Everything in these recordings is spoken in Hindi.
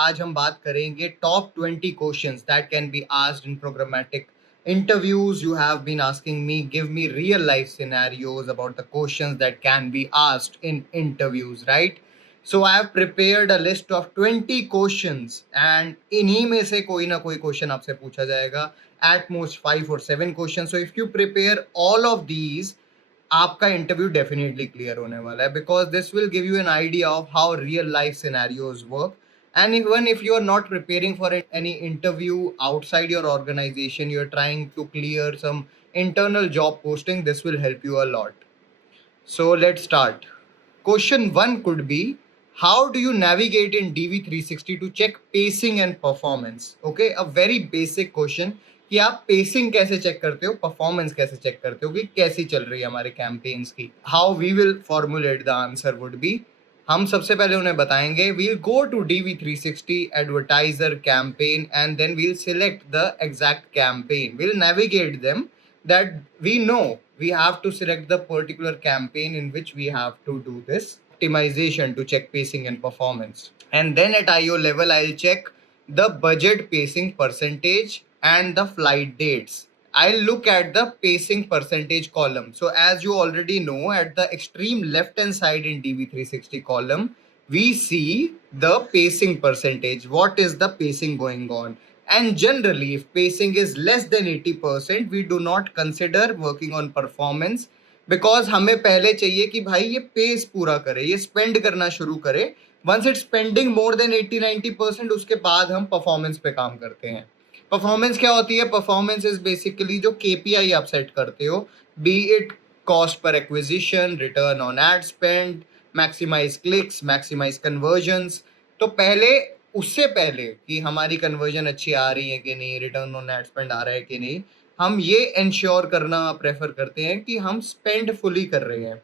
आज हम बात करेंगे top 20 questions that can be asked in programmatic interviews. You have been asking me, give me real life scenarios about the questions that can be asked in interviews, right? So I have prepared a list of 20 questions and इन्हीं में से कोई ना कोई क्वेश्चन आपसे पूछा जाएगा. At most 5 or 7 questions. So if you prepare all of these, आपका इंटरव्यू डेफिनेटली क्लियर होने वाला है, because this will give you an idea of how real life scenarios work. And even if you are not preparing for any interview outside your organization, you are trying to clear some internal job posting, this will help you a lot. So let's start. Question 1 could be, how do you navigate in DV360 to check pacing and performance? Okay, a very basic question कि आप पेसिंग कैसे चेक करते हो, परफॉर्मेंस कैसे चेक करते हो कि कैसी चल रही है हमारे कैंपेन्स की. How we will formulate the answer would be, हम सबसे पहले उन्हें बताएंगे we'll go to DV360 advertiser campaign and then we'll select the exact campaign. We'll navigate them that we know we have to select the particular campaign in which we have to do this optimization to check pacing and performance. And then at IO level, I'll check the budget pacing percentage and the flight dates. I'll look at the pacing percentage column. So as you already know, at the extreme left hand side in DV360 column, we see the pacing percentage. What is the pacing going on? And generally, if pacing is less than 80%, we do not consider working on performance, because हमें पहले चाहिए कि भाई ये पेस पूरा करे, ये स्पेंड करना शुरू करे. Once it spending more than 80-90%, उसके बाद हम परफॉर्मेंस पे काम करते हैं. परफॉर्मेंस क्या होती है? परफॉर्मेंस इज बेसिकली जो KPI आप सेट करते हो, be it cost per acquisition, return on ad spend, maximize clicks, maximize conversions. तो पहले, उससे पहले कि हमारी कन्वर्जन अच्छी आ रही है कि नहीं, रिटर्न ऑन एड स्पेंड आ रहा है कि नहीं, हम ये इंश्योर करना प्रेफर करते हैं कि हम स्पेंड फुली कर रहे हैं,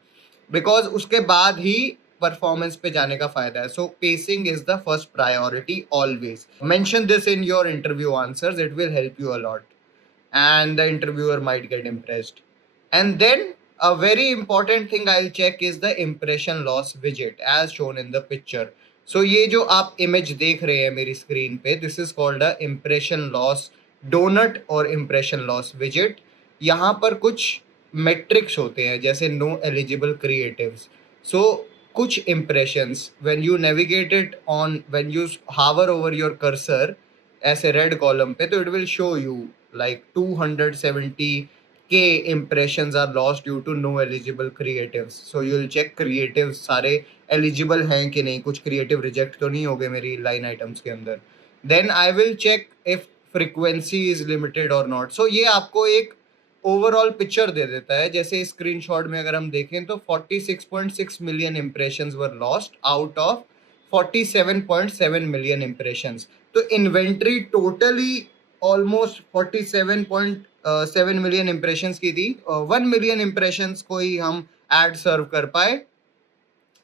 बिकॉज उसके बाद ही परफॉर्मेंस पे जाने का फायदा है. So pacing is the first priority always. Mention this in your interview answers, it will help you a lot and the interviewer might get impressed. And then a very important thing I'll check is the impression loss widget as shown in the picture. So ये जो आप इमेज देख रहे हैं मेरी स्क्रीन पे, this is called a impression loss donut और इम्प्रेशन लॉस विजिट. यहाँ पर कुछ मेट्रिक्स होते हैं, जैसे नो एलिजिबल क्रिएटिव्स. सो कुछ impressions when you navigate it on, when you hover over your cursor ऐसे रेड कॉलम पे, तो it will show you like 270k impressions are lost due to no eligible creatives. So you'll check creatives सारे eligible हैं कि नहीं, कुछ creative reject तो नहीं हो गए मेरी line items के अंदर. Then I will check if frequency is limited or not. So ये आपको एक ओवरऑल पिक्चर दे देता है. जैसे स्क्रीनशॉट में अगर हम देखें तो 46.6 million impressions were lost out of 47.7 million impressions. तो inventory totally almost 47.7 million impressions की थी. 1 मिलियन इंप्रेशंस को ही हम एड सर्व कर पाए.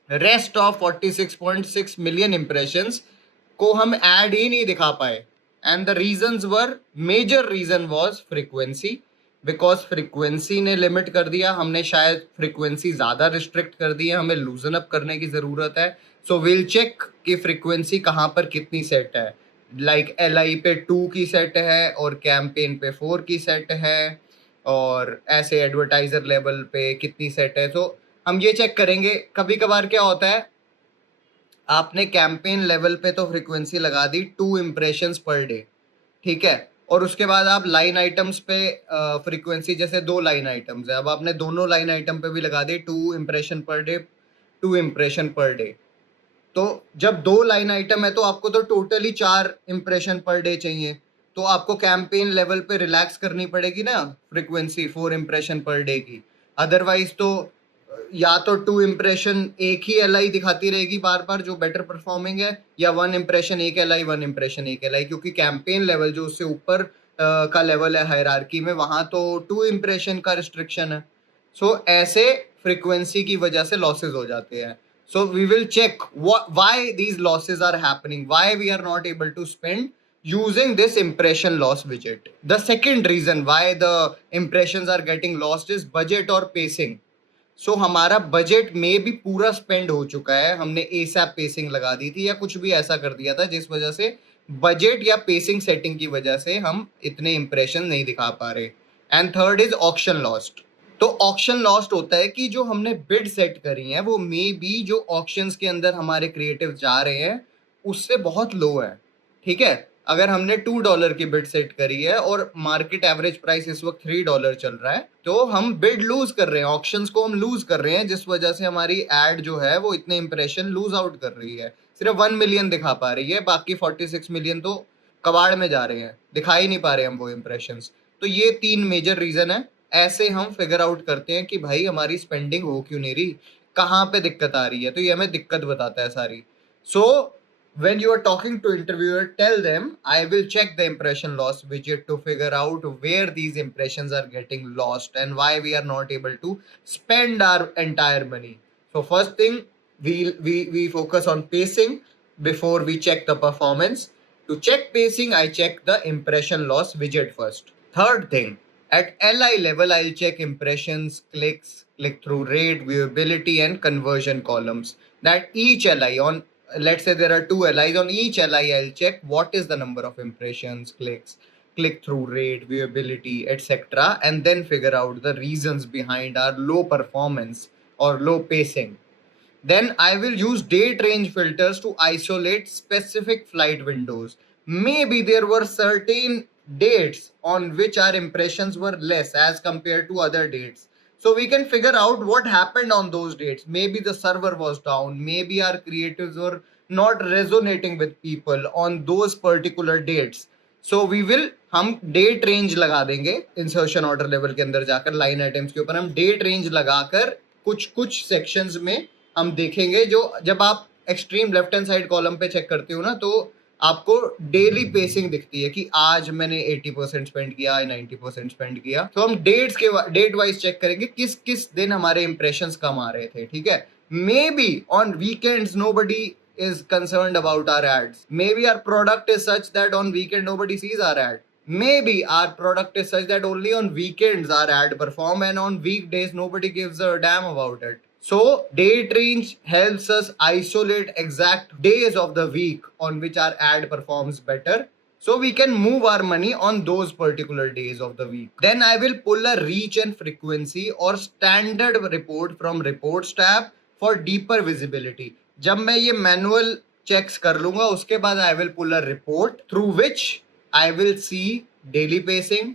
रेस्ट ऑफ 46.6 मिलियन इंप्रेशंस को हम एड ही नहीं दिखा पाए. And the reasons were, major reason was frequency, because frequency ने लिमिट कर दिया. हमने शायद फ्रीक्वेंसी ज़्यादा रिस्ट्रिक्ट कर दी है, हमें लूजन अप करने की ज़रूरत है. सो विल चेक कि फ्रीक्वेंसी कहाँ पर कितनी सेट है. लाइक LI पे 2 की सेट है और कैंपेन पे 4 की सेट है, और ऐसे एडवर्टाइजर लेवल पे कितनी सेट है. तो हम ये चेक करेंगे. कभी कभार क्या होता है, आपने कैंपेन लेवल पे तो फ्रीक्वेंसी लगा दी 2 इम्प्रेशंस पर डे, ठीक है, और उसके बाद आप लाइन आइटम्स पे फ्रीक्वेंसी, जैसे 2 लाइन आइटम्स है, अब आपने दोनों लाइन आइटम पे भी लगा दी 2 impression per day, 2 impression per day. तो जब 2 लाइन आइटम है तो आपको तो टोटली 4 इम्प्रेशन पर डे चाहिए. तो आपको कैंपेन लेवल पे रिलैक्स करनी पड़ेगी ना फ्रीक्वेंसी 4 इम्प्रेशन पर डे की. अदरवाइज तो या तो 2 इम्प्रेशन एक ही LI दिखाती रहेगी बार बार जो बेटर परफॉर्मिंग है, या 1 इम्प्रेशन एक LI, 1 इम्प्रेशन एक LI, क्योंकि कैंपेन लेवल जो उससे ऊपर का लेवल है हायरार्की में, वहाँ तो 2 इम्प्रेशन का रिस्ट्रिक्शन है. सो ऐसे फ्रीक्वेंसी की वजह से लॉसेज हो जाते हैं. So we will check why these losses are happening, why we are not able to spend using this impression loss widget. The second reason why the impressions are getting lost is budget or pacing. सो हमारा बजट में भी पूरा स्पेंड हो चुका है, हमने एसएप पेसिंग लगा दी थी या कुछ भी ऐसा कर दिया था जिस वजह से बजट या पेसिंग सेटिंग की वजह से हम इतने इंप्रेशन नहीं दिखा पा रहे। And third is auction lost. तो ऑक्शन लॉस्ट होता है कि जो हमने बिड सेट करी है वो मे बी जो ऑक्शंस के अंदर हमारे क्रिएटिव जा रहे हैं उससे बहुत लो है। ठीक है, अगर हमने $2 की बिड सेट करी है और मार्केट एवरेज प्राइस इस वक्त $3 चल रहा है, तो हम बिड लूज कर रहे हैं, ऑक्शंस को हम लूज कर रहे हैं, जिस वजह से हमारी एड जो है वो इतने इंप्रेशन लूज आउट कर रही है, सिर्फ 1 मिलियन दिखा पा रही है, बाकी 46 मिलियन तो कबाड़ में जा रहे हैं, दिखा ही नहीं पा रहे हम वो इंप्रेशन। तो ये 3 मेजर रीजन है। ऐसे हम फिगर आउट करते हैं कि भाई हमारी स्पेंडिंग हो क्यों नहीं रही, कहाँ पे दिक्कत आ रही है, तो ये हमें दिक्कत बताता है सारी। सो when you are talking to interviewer, tell them I will check the impression loss widget to figure out where these impressions are getting lost and why we are not able to spend our entire money. So first thing, we focus on pacing before we check the performance. To check pacing, I check the impression loss widget first. Third thing, at LI level, I'll check impressions, clicks, click through rate, viewability, and conversion columns. That each LI on, let's say there are 2 LIs, on each LI I'll check what is the number of impressions, clicks, click through rate, viewability, etc., and then figure out the reasons behind our low performance or low pacing. Then I will use date range filters to isolate specific flight windows. Maybe there were certain dates on which our impressions were less as compared to other dates. So we can figure out what happened on those dates. Maybe the server was down, maybe our creatives were not resonating with people on those particular dates. So we will, हम डेट रेंज लगा देंगे इंसर्शन ऑर्डर लेवल के अंदर जाकर, लाइन आइटम्स के ऊपर हम डेट रेंज लगाकर कुछ कुछ सेक्शंस में हम देखेंगे। जो जब आप extreme left hand side column पे चेक करते हो ना, तो आपको डेली पेसिंग दिखती है कि आज मैंने 80% स्पेंड किया, 90% स्पेंड किया। तो हम डेट वाइज चेक करेंगे किस किस दिन हमारे इंप्रेशंस कम आ रहे थे। ठीक है, may be on weekends nobody is concerned about our ads. Maybe our product is such that on weekend nobody sees our ad. Maybe our product is such that only on weekends our ad perform and on weekdays nobody gives a damn about it. So date range helps us isolate exact days of the week on which our ad performs better, so we can move our money on those particular days of the week. Then I will pull a reach and frequency or standard report from reports tab for deeper visibility. जब मैं ये मैनुअल चेक्स कर लूंगा उसके बाद I will pull a report through which I will see daily pacing,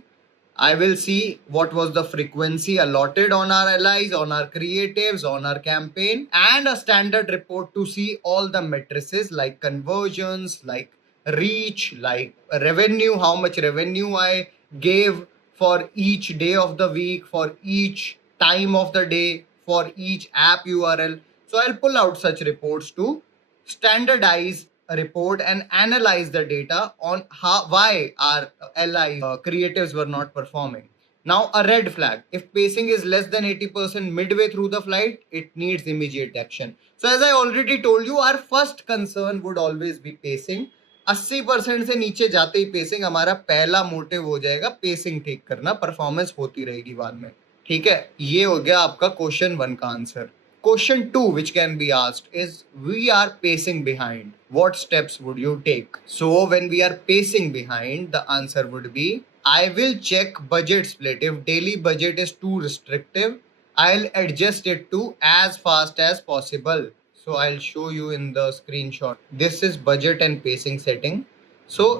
I will see what was the frequency allotted on our allies, on our creatives, on our campaign, and a standard report to see all the matrices like conversions, like reach, like revenue, how much revenue I gave for each day of the week, for each time of the day, for each app URL. So I'll pull out such reports to standardize a report and analyze the data on why our LI creatives were not performing. Now, a red flag. If pacing is less than 80% midway through the flight, it needs immediate action. So, as I already told you, our first concern would always be pacing. 80% से नीचे जाते ही पेसिंग हमारा पहला मोटिव हो जाएगा, पेसिंग ठीक करना, परफॉर्मेंस होती रहेगी बाद में। ठीक है, ये हो गया आपका क्वेश्चन 1 का answer. Question 2 which can be asked is, we are pacing behind, what steps would you take? So when we are pacing behind, the answer would be, I will check budget split. If daily budget is too restrictive, I'll adjust it to as fast as possible. So I'll show you in the screenshot. This is budget and pacing setting. So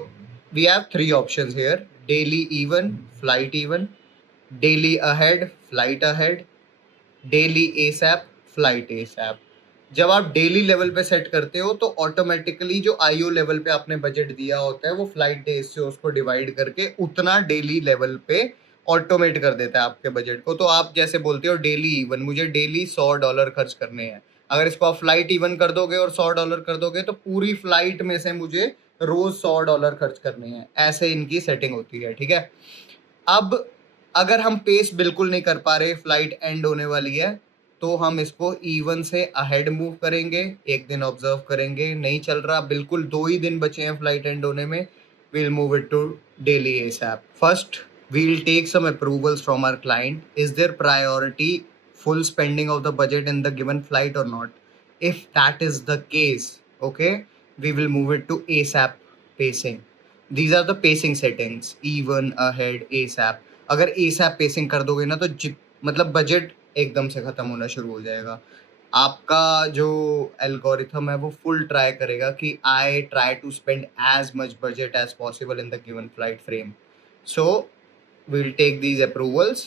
we have 3 options here: daily even, flight even, daily ahead, flight ahead, daily ASAP, flight ASAP. जब आप डेली लेवल पे सेट करते हो तो ऑटोमेटिकली जो आईओ लेवल पे आपने बजट दिया होता है वो फ्लाइट डेज से उसको डिवाइड करके उतना डेली लेवल पे ऑटोमेट कर देता है आपके बजट को। तो आप जैसे बोलते हो डेली इवन, मुझे डेली $100 खर्च करने हैं, अगर इसको आप फ्लाइट इवन कर दोगे और $100 कर दोगे तो पूरी फ्लाइट में से मुझे रोज $100 खर्च करने हैं। ऐसे इनकी सेटिंग होती है। ठीक है, अब अगर हम पेस बिल्कुल नहीं कर पा रहे, फ्लाइट एंड होने वाली है, तो हम इसको इवन से अहेड मूव करेंगे, एक दिन ऑब्जर्व करेंगे, नहीं चल रहा, बिल्कुल 2 ही दिन बचे हैं फ्लाइट एंड होने में, we'll move it to daily ASAP. First, we'll take some approvals from our client. Is there priority full spending of the budget in the given flight or not? If that is the case, okay, we will move it to ASAP pacing. These are the pacing settings, even, ahead, ASAP. अगर ASAP pacing कर दोगे ना तो मतलब बजट एकदम से खत्म होना शुरू हो जाएगा. आपका जो एल्गोरिथम है वो फुल ट्राई करेगा कि I try to spend as much budget as possible in the given flight frame. So we'll take these approvals,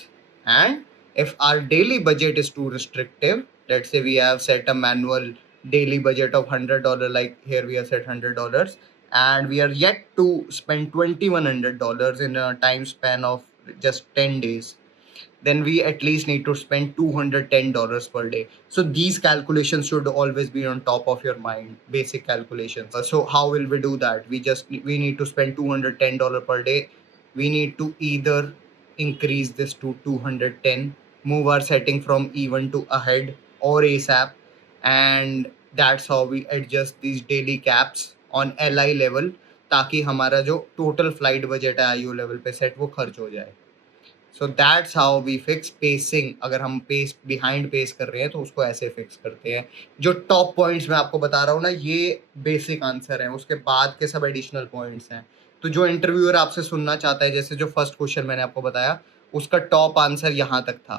and if our daily budget is too restrictive, let's say we have set a manual daily budget of $100, like here we have set $100, and we are yet to spend $2,100 in a time span of just 10 days, then we at least need to spend $210 per day. So these calculations should always be on top of your mind, basic calculations. So how will we do that? We need to spend $210 per day. We need to either increase this to 210, move our setting from even to ahead or ASAP, and that's how we adjust these daily caps on LI level, ताकि हमारा जो टोटल फ्लाइट बजट है IO लेवल पे सेट वो खर्च हो जाए. So that's how we fix pacing. अगर हम पेस बिहाइंड पेस कर रहे हैं तो उसको ऐसे फिक्स करते हैं. जो टॉप पॉइंट्स मैं आपको बता रहा हूँ ना, ये बेसिक आंसर है. उसके बाद के सब एडिशनल पॉइंट्स हैं. तो जो इंटरव्यूअर आपसे सुनना चाहता है, जैसे जो फर्स्ट क्वेश्चन मैंने आपको बताया, उसका टॉप आंसर यहाँ तक था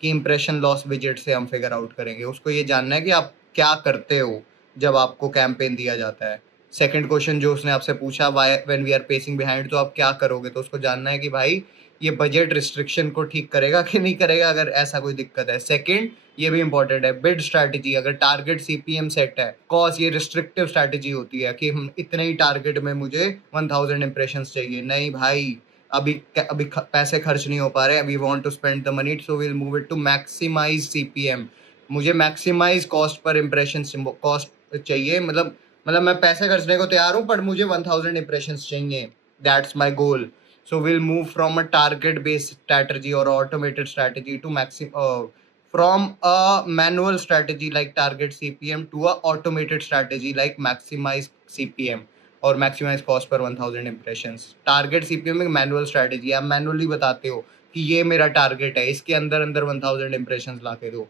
कि इंप्रेशन लॉस विजेट से हम फिगर आउट करेंगे. उसको ये जानना है कि आप क्या करते हो जब आपको कैंपेन दिया जाता है. सेकंड क्वेश्चन जो उसने आपसे पूछा, why when we are pacing behind, तो आप क्या करोगे, तो उसको जानना है कि भाई ये बजट रिस्ट्रिक्शन को ठीक करेगा कि नहीं करेगा अगर ऐसा कोई दिक्कत है. सेकंड, ये भी इंपॉर्टेंट है, बिड स्ट्रैटेजी. अगर टारगेट CPM सेट है, कॉस ये रिस्ट्रिक्टिव स्ट्रैटेजी होती है कि हम इतने ही टारगेट में मुझे 1000 इंप्रेशंस चाहिए. नहीं भाई, अभी पैसे खर्च नहीं हो पा रहे, we want to spend the money, so will move it to maximize CPM. मुझे maximize cost per impression cost चाहिए. मतलब मैं पैसे खर्चने को तैयार हूँ, पर मुझे 1000 इंप्रेशंस चाहिए. That's my goal. So we'll move from a target-based strategy or automated strategy to from a manual strategy like target CPM to a automated strategy like maximize CPM और maximize cost per 1000 impressions. Target CPM एक manual strategy है. आप manually बताते हो कि ये मेरा target है, इसके अंदर 1000 impressions ला के दो.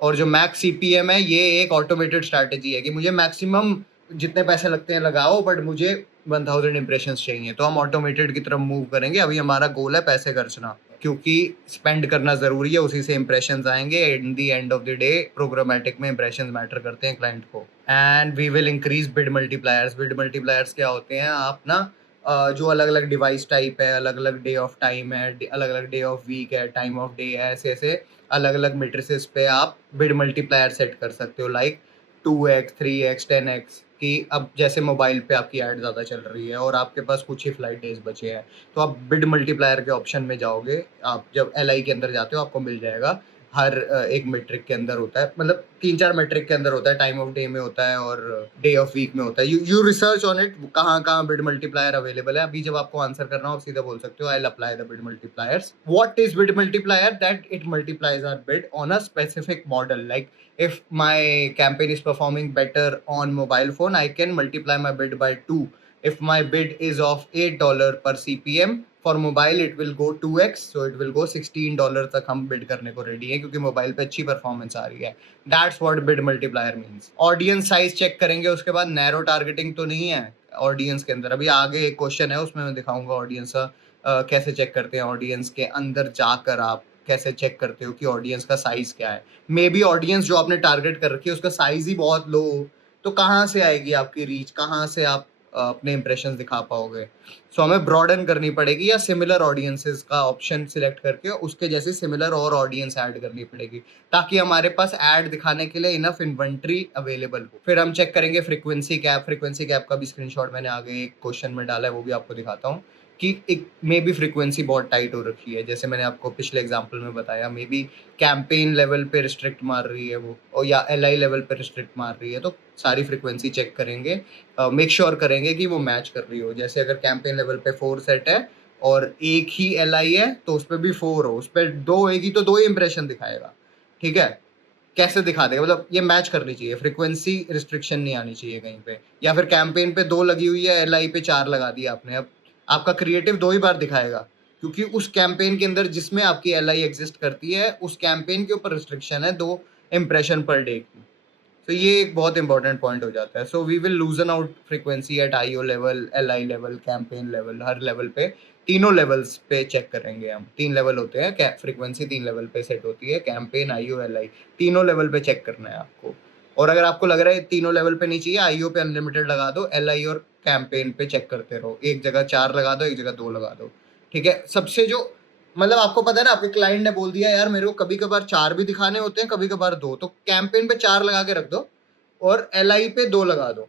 और जो मैक्स CPM है, ये एक ऑटोमेटेड स्ट्रैटेजी है कि मुझे मैक्सिमम जितने पैसे लगते हैं लगाओ, बट मुझे 1000 इंप्रेशंस चाहिए. तो हम ऑटोमेटेड की तरफ मूव करेंगे. अभी हमारा गोल है पैसे खर्चना, क्योंकि स्पेंड करना ज़रूरी है, उसी से इंप्रेशंस आएंगे. In the end of the day programmatic में इंप्रेशंस मैटर करते हैं क्लाइंट को. And we will increase bid multipliers. Bid multipliers क्या होते हैं? आप ना जो अलग अलग डिवाइस टाइप है, अलग अलग डे ऑफ टाइम है, अलग अलग डे ऑफ वीक है, टाइम ऑफ डे है, ऐसे ऐसे अलग अलग मेट्रिसेस पे आप बिड मल्टीप्लायर सेट कर सकते हो. Like 2x, 3x, 10x. कि अब जैसे मोबाइल पे आपकी ऐड ज़्यादा चल रही है और आपके पास कुछ ही फ्लाइट डेज बचे हैं, तो आप बिड मल्टीप्लायर के ऑप्शन में जाओगे. आप जब LI के अंदर जाते हो, आपको मिल जाएगा. हर एक मेट्रिक के अंदर होता है, मतलब 3-4 मेट्रिक के अंदर होता है. टाइम ऑफ डे में होता है और डे ऑफ वीक में होता है. यू रिसर्च ऑन इट, कहाँ कहाँ बिड मल्टीप्लायर अवेलेबल है. अभी जब आपको आंसर करना हो, आप सीधा बोल सकते हो, I will apply the bid multipliers. What is bid multiplier? That it multiplies our bid on a specific model. Like if my campaign is performing better on mobile phone, I can multiply my bid by 2. If my bid is of $8 per CPM, for mobile it will go 2x, so it will go $16 तक हम बिड करने को रेडी है, क्योंकि मोबाइल पे अच्छी परफॉर्मेंस आ रही है. That's what bid multiplier means. Audience size check करेंगे, उसके बाद नैरो टारगेटिंग तो नहीं है ऑडियंस के अंदर. अभी आगे एक क्वेश्चन है, उसमें मैं दिखाऊंगा ऑडियंस कैसे चेक करते हैं. ऑडियंस के अंदर जाकर आप कैसे चेक करते हो कि ऑडियंस का साइज क्या है. मे बी ऑडियंस जो आपने टारगेट कर रखी है उसका साइज ही बहुत लो हो, तो कहाँ से आएगी आपकी रीच, कहाँ से आप अपने इंप्रेशंस दिखा पाओगे. सो हमें ब्रॉडन करनी पड़ेगी, या सिमिलर ऑडियंसेस का ऑप्शन सिलेक्ट करके उसके जैसे सिमिलर और ऑडियंस ऐड करनी पड़ेगी, ताकि हमारे पास ऐड दिखाने के लिए इनफ इन्वेंट्री अवेलेबल हो. फिर हम चेक करेंगे फ्रीक्वेंसी कैप. फ्रीक्वेंसी कैप का भी स्क्रीनशॉट मैंने आगे एक क्वेश्चन में डाला है, वो भी आपको दिखाता हूँ कि एक मे बी फ्रीक्वेंसी बहुत टाइट हो रखी है. जैसे मैंने आपको पिछले एग्जांपल में बताया, मे बी कैंपेन लेवल पे रिस्ट्रिक्ट मार रही है वो, और या LI लेवल पे रिस्ट्रिक्ट मार रही है. तो सारी फ्रीक्वेंसी चेक करेंगे, मेक श्योर करेंगे कि वो मैच कर रही हो. जैसे अगर कैंपेन लेवल पे 4 सेट है और एक ही LI है, तो उस पर भी 4 हो, उस पर 2 होगी तो 2 ही इंप्रेशन दिखाएगा. ठीक है, कैसे दिखा देगा, मतलब ये मैच करनी चाहिए. फ्रीक्वेंसी रिस्ट्रिक्शन नहीं आनी चाहिए कहीं पे. या फिर कैंपेन पे 2 लगी हुई है, LI पे 4 लगा दिया आपने, अब आपका क्रिएटिव 2 ही बार दिखाएगा. क्योंकि उस कैंपेन के अंदर जिसमें आपकी एलआई एग्जिस्ट करती है, उस कैंपेन के ऊपर रिस्ट्रिक्शन है 2 इंप्रेशन पर डे की। तो ये एक बहुत इंपॉर्टेंट पॉइंट हो जाता है। So we will loosen out frequency at IO level, LI level, campaign level, हर लेवल पे, तीनों लेवल्स पे चेक करेंगे हम। 3 लेवल होते हैं, फ्रीक्वेंसी 3 लेवल पे सेट होती है, कैंपेन, आईओ, एलआई, तीनों लेवल पे चेक करना है आपको। और अगर आपको लग रहा है तीनों लेवल पे नहीं चाहिए, आईओ पे अनलिमिटेड लगा दो, एलआई और कैंपेन पे चेक करते रहो। एक जगह 4 लगा दो, एक जगह 2 लगा दो, ठीक है। सबसे जो मतलब आपको पता है ना, आपके क्लाइंट ने बोल दिया यार मेरे को कभी कभार 4 भी दिखाने होते हैं, कभी कभार 2, तो कैंपेन पे 4 लगा के रख दो और एलआई पे 2 लगा दो,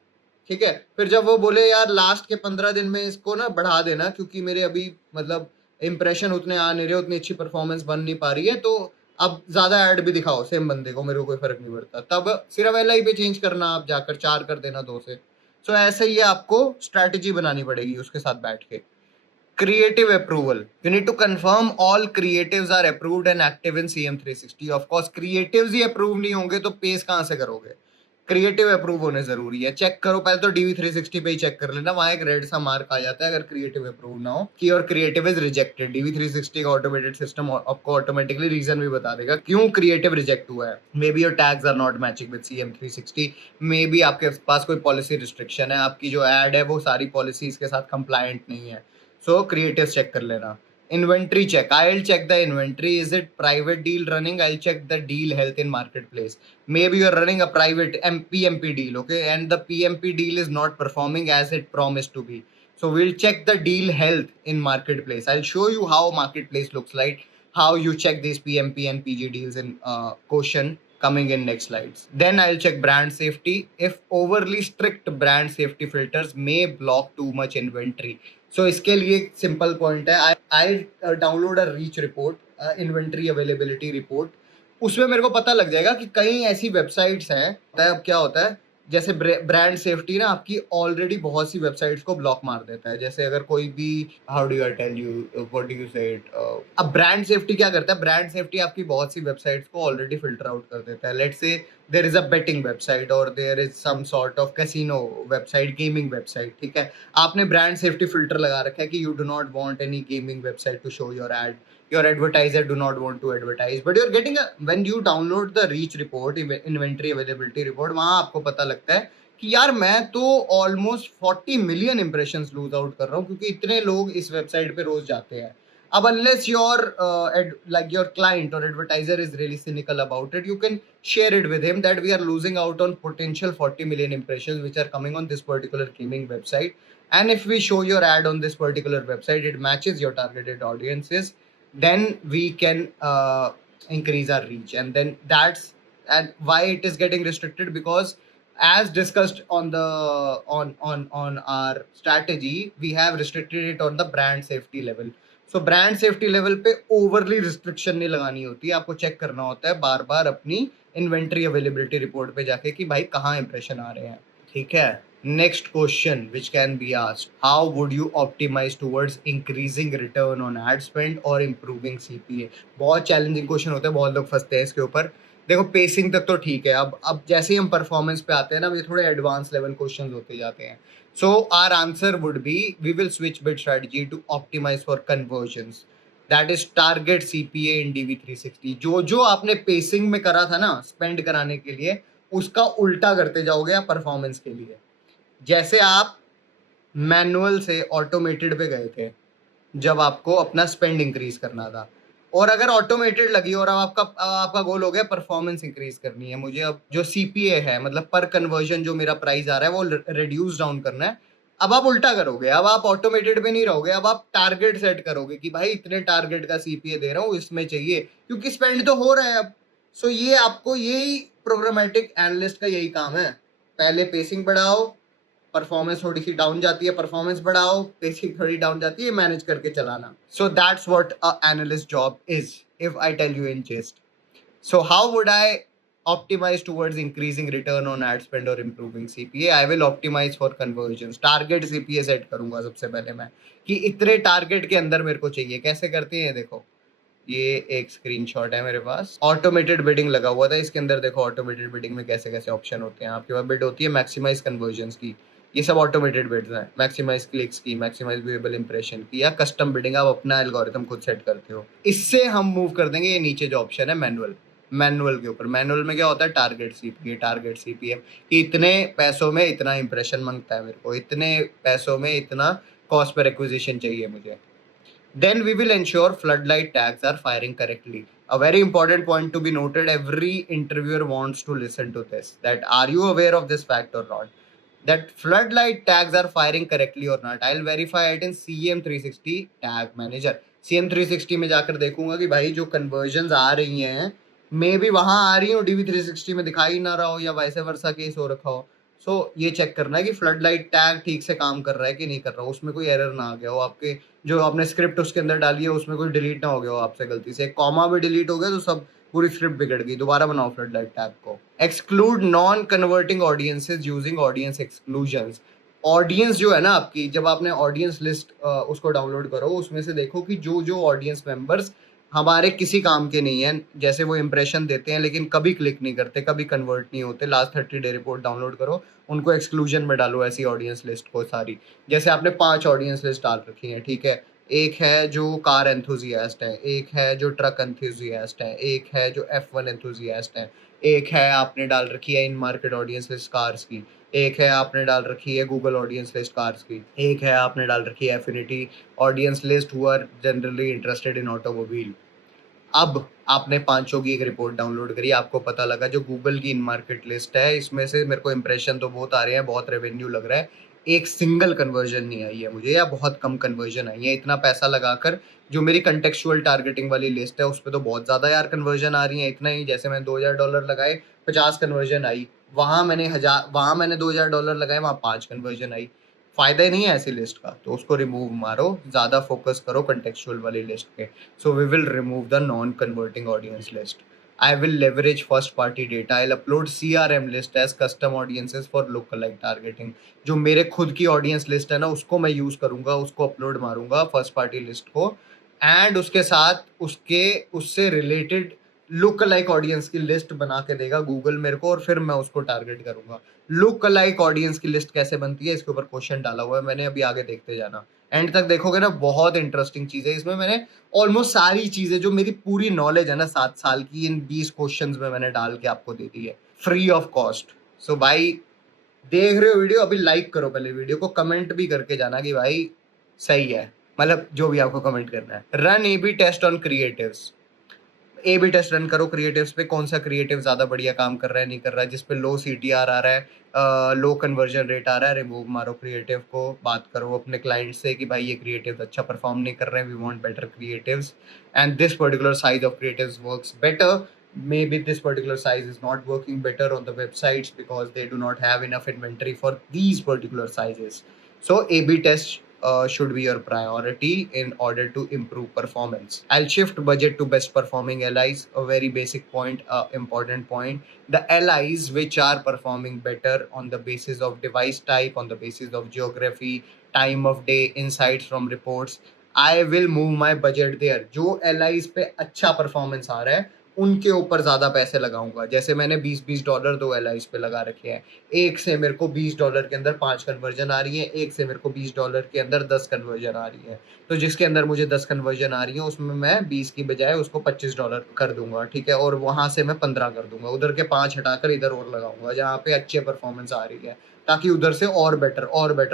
ठीक है। फिर जब वो बोले यार लास्ट के 15 दिन में इसको ना बढ़ा देना, क्योंकि मेरे अभी मतलब इंप्रेशन उतने आ नहीं रहे, उतनी अच्छी परफॉर्मेंस बन नहीं पा रही है, तो अब ज्यादा ऐड भी दिखाओ सेम बंदे को, मेरे को कोई फर्क नहीं पड़ता, तब सिर्फ एलआई पे चेंज करना, आप जाकर 4 कर देना 2 से। सो ऐसे ही आपको स्ट्रैटेजी बनानी पड़ेगी उसके साथ बैठ के। Creative approval. You need to confirm all creatives are approved and active in CM360. Of course, creatives he approve नहीं होंगे तो पेस कहाँ से करोगे? क्रिएटिव अप्रूव होने जरूरी है। चेक करो पहले तो DV360 पे ही चेक कर लेना, वहां एक रेड सा मार्क आ जाता है अगर क्रिएटिव अप्रूव ना हो कि और क्रिएटिव इज रिजेक्टेड। DV360 का ऑटोमेटेड सिस्टम आपको ऑटोमेटिकली रीजन भी बता देगा क्यों क्रिएटिव रिजेक्ट हुआ है। Maybe your tags are not matching with CM360, maybe आपके पास कोई पॉलिसी रिस्ट्रिक्शन है, आपकी जो एड है वो सारी पॉलिसीज के साथ कंप्लायंट नहीं है। सो क्रिएटिव चेक कर लेना। Inventory check. I'll check the inventory. Is it private deal running? I'll check the deal health in marketplace. Maybe you're running a private PMP deal, okay, and the PMP deal is not performing as it promised to be. So we'll check the deal health in marketplace. I'll show you how marketplace looks like, how you check these PMP and PG deals in Quotient coming in next slides. Then I'll check brand safety. If overly strict brand safety filters may block too much inventory. सो इसके लिए सिंपल पॉइंट है, आई download a reach report, inventory availability report. उसमें मेरे को पता लग जाएगा कि कई ऐसी वेबसाइट्स हैं। अब क्या होता है, जैसे ब्रांड सेफ्टी ना आपकी ऑलरेडी बहुत सी वेबसाइट्स को ब्लॉक मार देता है। जैसे अगर कोई भी, how do I tell you, what do you say it, अब ब्रांड सेफ्टी क्या करता है, ब्रांड सेफ्टी आपकी बहुत सी वेबसाइट्स को ऑलरेडी फिल्टर आउट कर देता है। लेट्स से there is a betting website और there is some sort of casino website, gaming website, ठीक है। आपने ब्रांड सेफ्टी फिल्टर लगा रखा है कि you do not want any gaming website to show your ad, your advertiser do not want to advertise, but you're getting a, when you download the reach report, inventory availability report, वहां आपको पता लगता है कि यार मैं तो almost 40 million impressions lose out कर रहा हूँ क्योंकि इतने लोग इस वेबसाइट पे रोज जाते हैं। अब unless your like your client or advertiser is really cynical about it, you can share it with him that we are losing out on potential 40 million impressions which are coming on this particular gaming website, and if we show your ad on this particular website, it matches your targeted audiences, then we can increase our reach. And then that's, and why it is getting restricted, because as discussed on the on our strategy, we have restricted it on the brand safety level. So brand safety level पे ओवरली रिस्ट्रिक्शन नहीं लगानी होती है, आपको चेक करना होता है बार बार अपनी इन्वेंट्री अवेलेबिलिटी रिपोर्ट पे जाके कि भाई कहाँ इंप्रेशन आ रहे हैं, ठीक है। Next question which can be asked, how would you optimize towards increasing return on ad spend और इम्प्रूविंग सीपीए। बहुत चैलेंजिंग क्वेश्चन होता है, बहुत लोग फंसते हैं इसके ऊपर। देखो पेसिंग तक तो ठीक है, अब जैसे ही हम परफॉर्मेंस पे आते हैं ना, ये थोड़े एडवांस लेवल क्वेश्चन होते जाते हैं। So our answer would be, we will switch bid strategy to optimize for conversions. That is target CPA in DV360. जो आपने पेसिंग में करा था ना स्पेंड कराने के लिए, उसका उल्टा करते जाओगे आप परफॉर्मेंस के लिए। जैसे आप मैनुअल से ऑटोमेटेड पे गए थे जब आपको अपना स्पेंड इंक्रीज करना था, और अगर ऑटोमेटेड लगी और अब आपका गोल हो गया परफॉर्मेंस इंक्रीज करनी है, मुझे अब जो सीपीए है मतलब पर कन्वर्जन जो मेरा प्राइस आ रहा है वो रिड्यूस डाउन करना है। अब आप उल्टा करोगे, अब आप ऑटोमेटेड पे नहीं रहोगे, अब आप टारगेट सेट करोगे कि भाई इतने टारगेट का सीपीए दे रहा हूँ, इसमें चाहिए, क्योंकि स्पेंड तो हो रहा है अब। सो ये आपको, यही प्रोग्रामेटिक एनालिस्ट का यही काम है, पहले पेसिंग बढ़ाओ, परफॉर्मेंस थोड़ी सी डाउन जाती है, परफॉर्मेंस बढ़ाओ, पेसिंग थोड़ी डाउन जाती है, मैनेज करके चलाना। So that's what a analyst job is, if I tell you in gist. So how would I optimize towards increasing return on ad spend or improving CPA? I will optimize for conversions. Target CPA set करूंगा सबसे पहले मैं कि इतने टारगेट के अंदर मेरे को चाहिए। कैसे करते हैं देखो, ये एक स्क्रीनशॉट है मेरे पास, ऑटोमेटेड बिडिंग लगा हुआ था इसके अंदर। देखो ऑटोमेटेड बिडिंग में कैसे कैसे ऑप्शन होते हैं, आपके पास बिड होती है मैक्सिमाइज कन्वर्जन्स की, ये सब ऑटोमेटेड बिड्स हैं, मैक्सिमाइज क्लिक्स की, मैक्सिमाइज व्यूएबल इंप्रेशन की, या कस्टम बिडिंग, आप अपना एल्गोरिथम खुद सेट करते हो। इससे हम मूव कर देंगे ये नीचे जो ऑप्शन है मैनुअल, मैनुअल के ऊपर। मैनुअल में क्या होता है, टारगेट सीपीए, टारगेट सीपीएम, कि इतने पैसों में इतना इंप्रेशन मांगता है मेरे को, इतने पैसों में इतना कॉस्ट पर एक्विजिशन चाहिए मुझे। Then we will ensure floodlight tags are firing correctly. A very important point to be noted, every interviewer wants to listen to this. That are you aware of this fact or not? That floodlight tags are firing correctly or not. I'll verify it in CM360 Tag Manager. CM360 में जाकर देखूंगा कि भाई जो conversions आ रही हैं, मे बी वहां आ रही हो, DV360 में दिखाई ना रहा हो, या वैसे वर्षा केस हो रखा हो। सो ये चेक करना है कि फ्लड लाइट टैग ठीक से काम कर रहा है कि नहीं कर रहा, उसमें कोई एरर ना आ गया हो, आपके जो आपने स्क्रिप्ट उसके अंदर डाली है उसमें कोई डिलीट ना हो गया हो आपसे गलती से, एक कॉमा भी डिलीट हो गया तो सब पूरी स्क्रिप्ट बिगड़ गई, दोबारा बनाओ फ्लड लाइट टैग को। Exclude non converting audiences using audience exclusions. Audience जो है ना आपकी, जब आपने ऑडियंस लिस्ट उसको डाउनलोड करो, उसमें से देखो कि जो जो ऑडियंस मेंबर्स हमारे किसी काम के नहीं है, जैसे वो इंप्रेशन देते हैं लेकिन कभी क्लिक नहीं करते, कभी कन्वर्ट नहीं होते, लास्ट 30 डे रिपोर्ट डाउनलोड करो, उनको एक्सक्लूजन में डालो ऐसी ऑडियंस लिस्ट को सारी। जैसे आपने 5 ऑडियंस लिस्ट डाल रखी है, ठीक है, एक है जो कार एंथुजियास्ट है, एक है जो ट्रक एंथुजियास्ट है, एक है जो F1 एंथुजियास्ट है, एक है आपने डाल रखी है इन मार्केट ऑडियंस लिस्ट कार्स की, एक है आपने डाल रखी है गूगल ऑडियंस लिस्ट कार्स की, एक है आपने डाल रखी है affinity audience list who are generally interested in automobile. अब आपने पांचों की एक रिपोर्ट डाउनलोड करी, आपको पता लगा जो गूगल की इन मार्केट लिस्ट है इसमें से मेरे को इंप्रेशन तो बहुत आ रहे हैं, बहुत रेवेन्यू लग रहा है, एक सिंगल कन्वर्जन नहीं आई है मुझे, या बहुत कम कन्वर्जन आई है, इतना पैसा लगाकर जो मेरी कंटेक्चुअल टारगेटिंग वाली लिस्ट है उस पर तो बहुत ज़्यादा यार कन्वर्जन आ रही है, इतना ही, जैसे मैंने $2000 लगाए, 50 कन्वर्जन आई, वहाँ मैंने $2000 लगाए, वहाँ 5 कन्वर्जन आई, फायदा ही नहीं है ऐसी लिस्ट का, तो उसको रिमूव मारो, ज़्यादा फोकस करो कंटेक्चुअल वाली लिस्ट पे। So we will remove the non-converting audience list. I will leverage first-party data. I'll upload CRM list as custom audiences for lookalike targeting. जो मेरे खुद की audience list है ना, उसको मैं use करूँगा, उसको upload मारूँगा first-party list को, and उसके साथ उससे related लुक अलाइक ऑडियंस की लिस्ट बना के देगा गूगल मेरे को, और फिर मैं उसको टारगेट करूंगा। लुक अलाइक ऑडियंस की लिस्ट कैसे बनती है, इसके ऊपर क्वेश्चन डाला हुआ है मैंने, अभी आगे देखते जाना, एंड तक देखोगे ना, बहुत इंटरेस्टिंग चीज है इसमें। मैंने ऑलमोस्ट सारी चीजें जो मेरी पूरी नॉलेज है ना 7 साल की, इन 20 क्वेश्चंस में मैंने डाल के आपको दे दी है फ्री ऑफ कॉस्ट। सो भाई देख रहे हो वीडियो, अभी लाइक करो पहले वीडियो को, कमेंट भी करके जाना कि भाई सही है, मतलब जो भी आपको कमेंट करना है। Run A B test on creatives. A B test run करो क्रिएटिव्स पे, कौन सा क्रिएटिव ज़्यादा बढ़िया काम कर रहा है, नहीं कर रहा है, जिस पे लो CTR आ रहा है, लो कन्वर्जन रेट आ रहा है, रिमूव मारो क्रिएटिव को। बात करो अपने क्लाइंट से कि भाई ये क्रिएटिव अच्छा परफॉर्म नहीं कर रहे हैं, we want better creatives and this particular size of creatives works better, maybe this particular size is not working better on the websites because they do not have enough inventory for these particular sizes. So A/B test should be your priority in order to improve performance. I'll shift budget to best performing LIs. A very basic point, important point. The LIs which are performing better on the basis of device type, on the basis of geography, time of day, insights from reports. I will move my budget there. जो LIs पे अच्छा performance आ रहा है उनके ऊपर ज़्यादा पैसे लगाऊंगा। जैसे मैंने $20 दो LIs पे लगा रखे हैं, एक से मेरे को $20 के अंदर 5 कन्वर्जन आ रही है, एक से मेरे को $20 के अंदर 10 कन्वर्जन आ रही है। तो जिसके अंदर मुझे 10 कन्वर्जन आ रही है उसमें मैं 20 की बजाय उसको $25 कर दूंगा, ठीक है, और वहां से मैं 15 कर दूंगा, उधर के 5 हटाकर इधर और लगाऊंगा जहाँ पे अच्छे परफॉर्मेंस आ रही है, ताकि उधर से और बेटर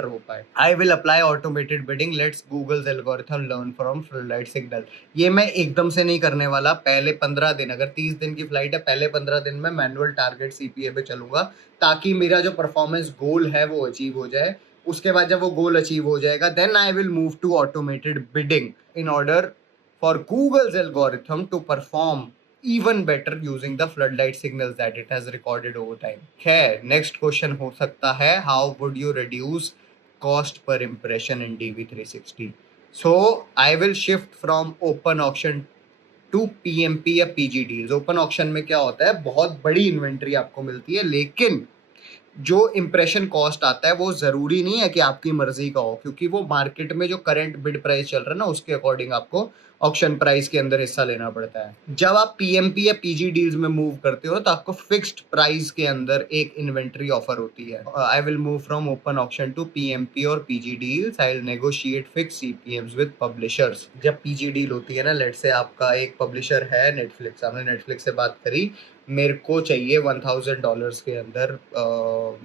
हो पाए। I will apply automated bidding, let's Google's algorithm learn from flood signal. ये मैं एकदम से नहीं करने वाला, पहले 15 दिन, अगर 30 दिन की फ्लाइट है, पहले 15 दिन में मैनुअल टारगेट CPA पे चलूंगा, ताकि मेरा जो परफॉर्मेंस गोल है वो अचीव हो जाए। उसके बाद जब वो गोल अचीव हो जाएगा, then I will move to automated bidding in order for Google's algorithm to perform even better using the floodlight signals that it has recorded over time. खैर नेक्स्ट क्वेश्चन हो सकता है, how would you reduce cost per impression in DV360? So I will shift from open auction to PMP या PG deals। ओपन ऑक्शन में क्या होता है, बहुत बड़ी इन्वेंट्री आपको मिलती है, लेकिन जो इम्प्रेशन कॉस्ट आता है वो ज़रूरी नहीं है कि आपकी मर्ज़ी का हो, क्योंकि वो मार्केट में जो करंट बिड प्राइस चल रहा है ना, उसके अकॉर्डिंग आपको ऑक्शन प्राइस के अंदर हिस्सा लेना पड़ता है। जब आप पीएमपी या पीजी डील्स में मूव करते हो तो आपको फिक्स्ड प्राइस के अंदर एक इन्वेंट्री ऑफर होती है। I will move from open auction to PMP और PG deals, I will negotiate fix CPMs with publishers. जब पीजी डील होती है ना, लेट से आपका एक पब्लिशर है नेटफ्लिक्स, आपने नेटफ्लिक्स से बात करी, मेरे को चाहिए $1000 के अंदर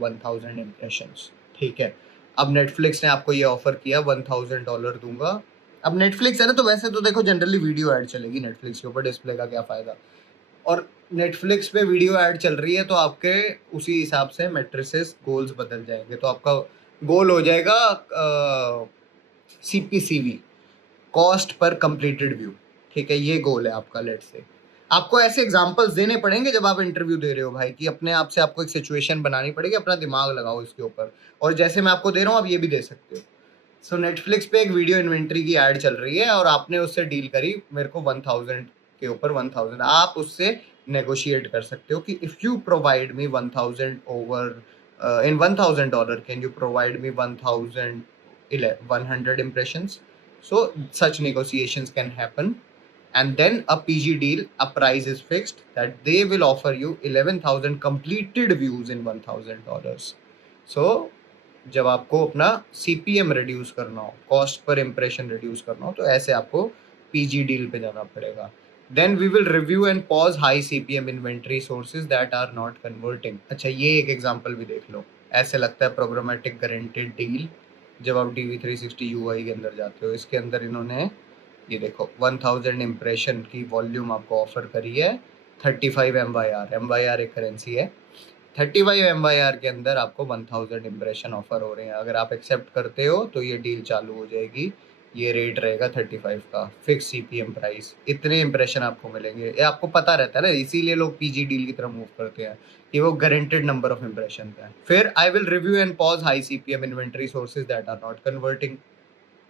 1000 इम्प्रेशंस, ठीक है। अब नेटफ्लिक्स ने आपको ये ऑफर किया $1000 दूंगा। अब नेटफ्लिक्स है ना, तो वैसे तो देखो जनरली वीडियो ऐड चलेगी नेटफ्लिक्स के ऊपर, डिस्प्ले का क्या फायदा। और नेटफ्लिक्स पे वीडियो ऐड चल रही है तो आपके उसी हिसाब से मेट्रिसेस गोल्स बदल जाएंगे। तो आपका गोल हो जाएगा सीपीसीवी, कॉस्ट पर कंप्लीटेड व्यू, ठीक है, ये गोल है आपका। लेट से आपको ऐसे एग्जांपल्स देने पड़ेंगे जब आप इंटरव्यू दे रहे हो भाई, कि अपने आप से आपको एक सिचुएशन बनानी पड़ेगी, अपना दिमाग लगाओ इसके ऊपर, और जैसे मैं आपको दे रहा हूँ आप ये भी दे सकते हो। सो नेटफ्लिक्स पे एक वीडियो इन्वेंट्री की ऐड चल रही है और आपने उससे डील करी मेरे को 1000 के ऊपर 1000, आप उससे नेगोशिएट कर सकते हो कि if you provide me 1000 over in $1000 can you provide me 100 impressions. So such negotiations can happen, and then a PG deal, a price is fixed that they will offer you 11,000 completed views in $1000. So जब आपको अपना CPM रिड्यूस करना हो, कॉस्ट पर इम्प्रेशन रिड्यूस करना हो, तो ऐसे आपको PG डील पे जाना पड़ेगा। Then we will review and pause high CPM inventory sources that are not converting. अच्छा, ये एक एग्जांपल भी देख लो। ऐसे लगता है प्रोग्रामेटिक गारंटेड डील। जब आप DV360 UI के अंदर जाते हो, इसके अंदर इन्होंने ये देखो 1000 इम्प्रेशन की वॉल्यूम आपको ऑफर करी है, 35 MYR एक करेंसी है। 35 MYR के अंदर आपको 1000 इम्प्रेशन ऑफर हो रहे हैं। अगर आप एक्सेप्ट करते हो तो ये डील चालू हो जाएगी। ये रेट रहेगा 35 का, फिक्स सीपीएम प्राइस, इतने इम्प्रेशन आपको मिलेंगे। ये आपको पता रहता है ना, इसीलिए लोग पीजी डील की तरफ मूव करते हैं कि वो गारंटेड नंबर ऑफ इम्प्रेशन का है। फिर I will review and pause high CPM inventory sources that are not converting.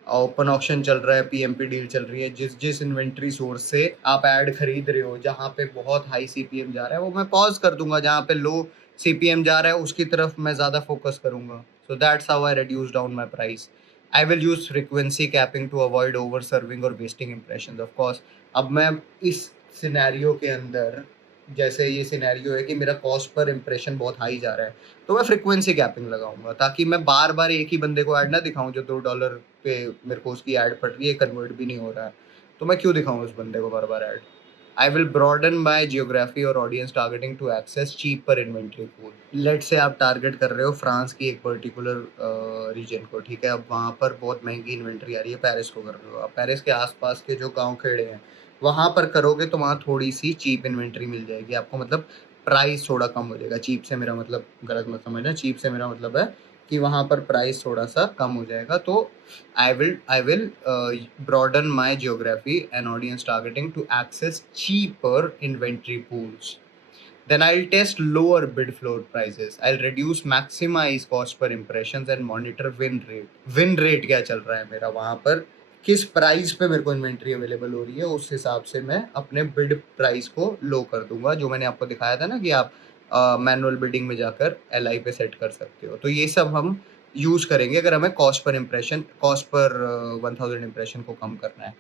Open auction चल रहा है, पीएमपी डील चल रही है, जिस जिस इन्वेंट्री सोर्स से आप ऐड खरीद रहे हो, जहाँ पे बहुत हाई सीपीएम जा रहा है वो मैं पॉज कर दूंगा, जहाँ पे लो सीपीएम जा रहा है उसकी तरफ मैं ज़्यादा फोकस करूंगा। So that's how I reduce down my price. I will use frequency capping to avoid over serving और वेस्टिंग इम्प्रेशन ऑफ कोर्स। अब मैं इस सिनेरियो के अंदर, जैसे ये सिनेरियो है कि मेरा कॉस्ट पर इम्प्रेशन बहुत हाई जा रहा है, तो मैं फ्रिक्वेंसी कैपिंग लगाऊंगा, ताकि मैं बार बार एक ही बंदे को ऐड ना दिखाऊं जो $2 पे मेरे को उसकी ऐड पड़ रही है, कन्वर्ट भी नहीं हो रहा है, तो मैं क्यों दिखाऊं उस बंदे को बार बार ad. I will broaden my geography और audience targeting to access cheaper inventory pool. Let's say आप टारगेट कर रहे हो फ्रांस की एक पर्टिकुलर रीजन को, ठीक है। अब वहाँ पर बहुत महंगी इन्वेंट्री आ रही है, पेरिस को कर रहे हो आप, पेरिस के आसपास के जो गाँव खेड़े हैं वहाँ पर करोगे तो वहाँ थोड़ी सी चीप इन्वेंट्री मिल जाएगी आपको, मतलब प्राइस थोड़ा कम हो जाएगा। चीप से मेरा मतलब, गलत मत समझना, चीप से मेरा मतलब है कि वहाँ पर प्राइस थोड़ा सा कम हो जाएगा। तो I will broaden my geography and audience targeting to access cheaper inventory pools. Then I'll test lower bid floor prices. I'll reduce maximize cost per impressions and monitor win rate. Win rate क्या चल रहा है मेरा वहाँ पर, किस प्राइस पे मेरे को इन्वेंट्री अवेलेबल हो रही है, उस हिसाब से मैं अपने बिड प्राइस को लो कर दूंगा, जो मैंने आपको दिखाया था ना कि आप मैनुअल बिडिंग में जाकर LI पे सेट कर सकते हो। तो ये सब हम यूज करेंगे अगर हमें कॉस्ट पर 1000 इम्प्रेशन को कम करना है।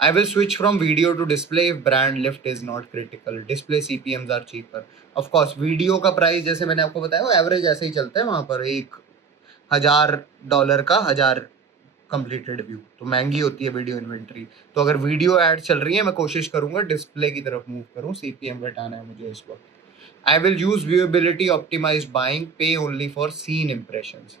I will switch from video to display if brand lift is not critical. Display CPMs are cheaper. Of course, video का प्राइस जैसे मैंने आपको बताया वो एवरेज ऐसे ही चलता है वहाँ पर, $1000 का 1000 कंप्लीटेड व्यू, तो महंगी होती है वीडियो इन्वेंट्री। तो अगर वीडियो ऐड चल रही है मैं कोशिश करूंगा डिस्प्ले की तरफ मूव करूँ, CPM घटाना है मुझे इस वक्त। I will use viewability optimized buying, pay only for seen impressions.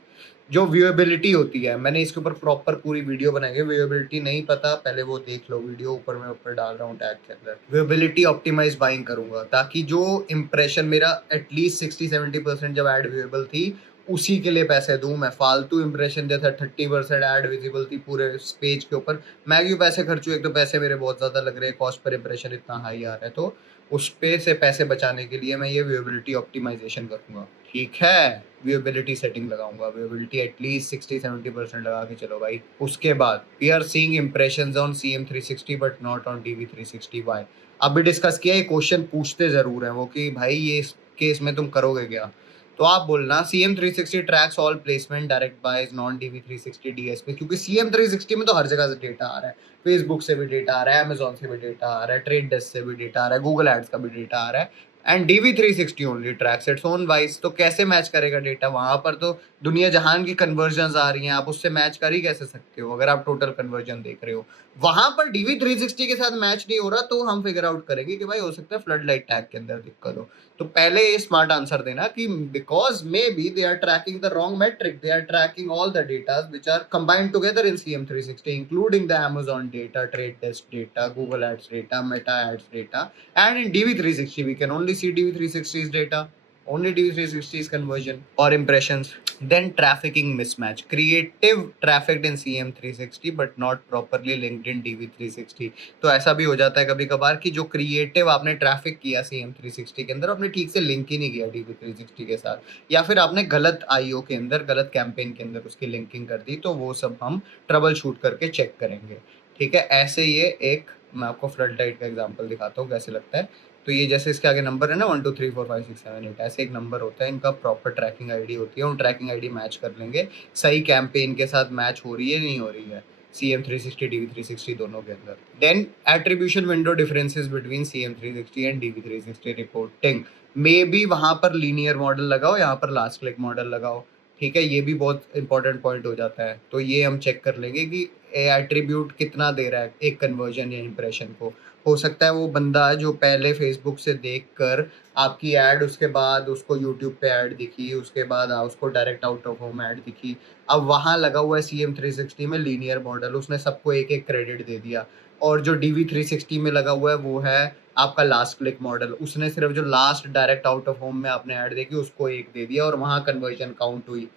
जो व्यूएबिलिटी होती है, मैंने इसके ऊपर प्रॉपर पूरी वीडियो बनाई है। व्यूएबिलिटी नहीं पता पहले वो देख लो वीडियो, ऊपर मैं ऊपर डाल रहा हूँ टैग के अंदर। व्यूएबिलिटी ऑप्टिमाइज बाइंग करूंगा ताकि जो इम्प्रेशन मेरा एटलीस्ट 60-70% जब एड व्यूएबल थी उसी के लिए पैसे दूं मैं। फालतू इम्प्रेशन जैसा 30% एड विजिबल थी पूरे पेज के ऊपर, मैं क्यों पैसे खर्चूं, एक तो पैसे मेरे बहुत ज़्यादा लग रहे हैं, कॉस्ट पर इम्प्रेशन इतना हाई आ रहा है, तो उस पे से पैसे बचाने के लिए मैं ये व्यूएबिलिटी ऑप्टिमाइजेशन करूंगा, ठीक है। व्यूएबिलिटी सेटिंग लगाऊंगा, व्यूएबिलिटी एटलीस्ट 60-70% लगा के चलो भाई। उसके बाद we are seeing impressions on CM360 but not on DV360 why. अभी डिस्कस किया, ये क्वेश्चन पूछते जरूर हैं वो कि भाई ये केस में तुम करोगे क्या, तो आप बोलना CM360 tracks all placement direct boys non DV360 DSP, क्योंकि CM360 में तो हर जगह से डेटा आ रहा है, फेसबुक से भी डेटा आ रहा है, अमेजोन से भी डेटा आ रहा है, ट्रेड डेस्क से भी डेटा आ रहा है, गूगल एड्स का भी डेटा आ रहा है, and DV360 only tracks its own wise. तो कैसे मैच करेगा डेटा? वहां पर तो दुनिया जहान की कन्वर्जन आ रही हैं, आप उससे मैच कर ही कैसे सकते हो अगर आप टोटल कन्वर्जन देख रहे हो? वहां पर DV360 के साथ मैच नहीं हो रहा, तो हम फिगर आउट करेंगे कि भाई हो सकता है फ्लड लाइट टैग के अंदर दिक्कत हो। तो पहले ये स्मार्ट आंसर देना कि because maybe they are tracking the wrong metric, they are tracking all the data which are combined together in CM360, including the Amazon data, trade desk data, Google ads data, Meta ads data, and in DV360 we can only see DV360's data, only DV360's conversion or impressions. Then trafficking mismatch, creative trafficked in CM360 but not properly linked in DV360। तो ऐसा भी हो जाता है कभी कभार कि जो क्रिएटिव आपने ट्रैफिक किया CM360 के अंदर, आपने ठीक से लिंक ही नहीं किया DV360 के साथ, या फिर आपने गलत आईओ के अंदर, गलत कैंपेन के अंदर उसकी लिंकिंग कर दी, तो वो सब हम ट्रबल शूट करके चेक करेंगे। ठीक है, ऐसे ये एक मैं आपको फ्लड लाइट का एग्जांपल दिखाता हूँ कैसे लगता है। तो ये जैसे इसके आगे नंबर है ना 1 2 3 4 5 6 7 8, ऐसे एक नंबर होता है, इनका प्रॉपर ट्रैकिंग आईडी होती है, उन ट्रैकिंग आईडी मैच कर लेंगे सही कैंपेन के साथ मैच हो रही है नहीं हो रही है CM360 DV360 दोनों के अंदर। Then attribution window differences between CM360 and DV360 reporting, maybe वहां पर लीनियर मॉडल लगाओ, यहाँ पर लास्ट क्लिक मॉडल लगाओ। ठीक है, ये भी बहुत इंपॉर्टेंट पॉइंट हो जाता है। तो ये हम चेक कर लेंगे कि एट्रीब्यूट कितना दे रहा है एक कन्वर्जन या इंप्रेशन को। हो सकता है वो बंदा जो पहले फेसबुक से देखकर आपकी ऐड, उसके बाद उसको यूट्यूब पे ऐड दिखी, उसके बाद उसको direct out of home add दिखी, अब वहाँ लगा हुआ है CM360 में लीनियर मॉडल, उसने सबको एक एक क्रेडिट दे दिया। और जो DV360 में लगा हुआ है वो है आपका लास्ट क्लिक मॉडल, उसने सिर्फ जो last direct out of home में आपने ऐड देखी उसको एक दे दिया, और वहाँ कन्वर्जन काउंट हुई।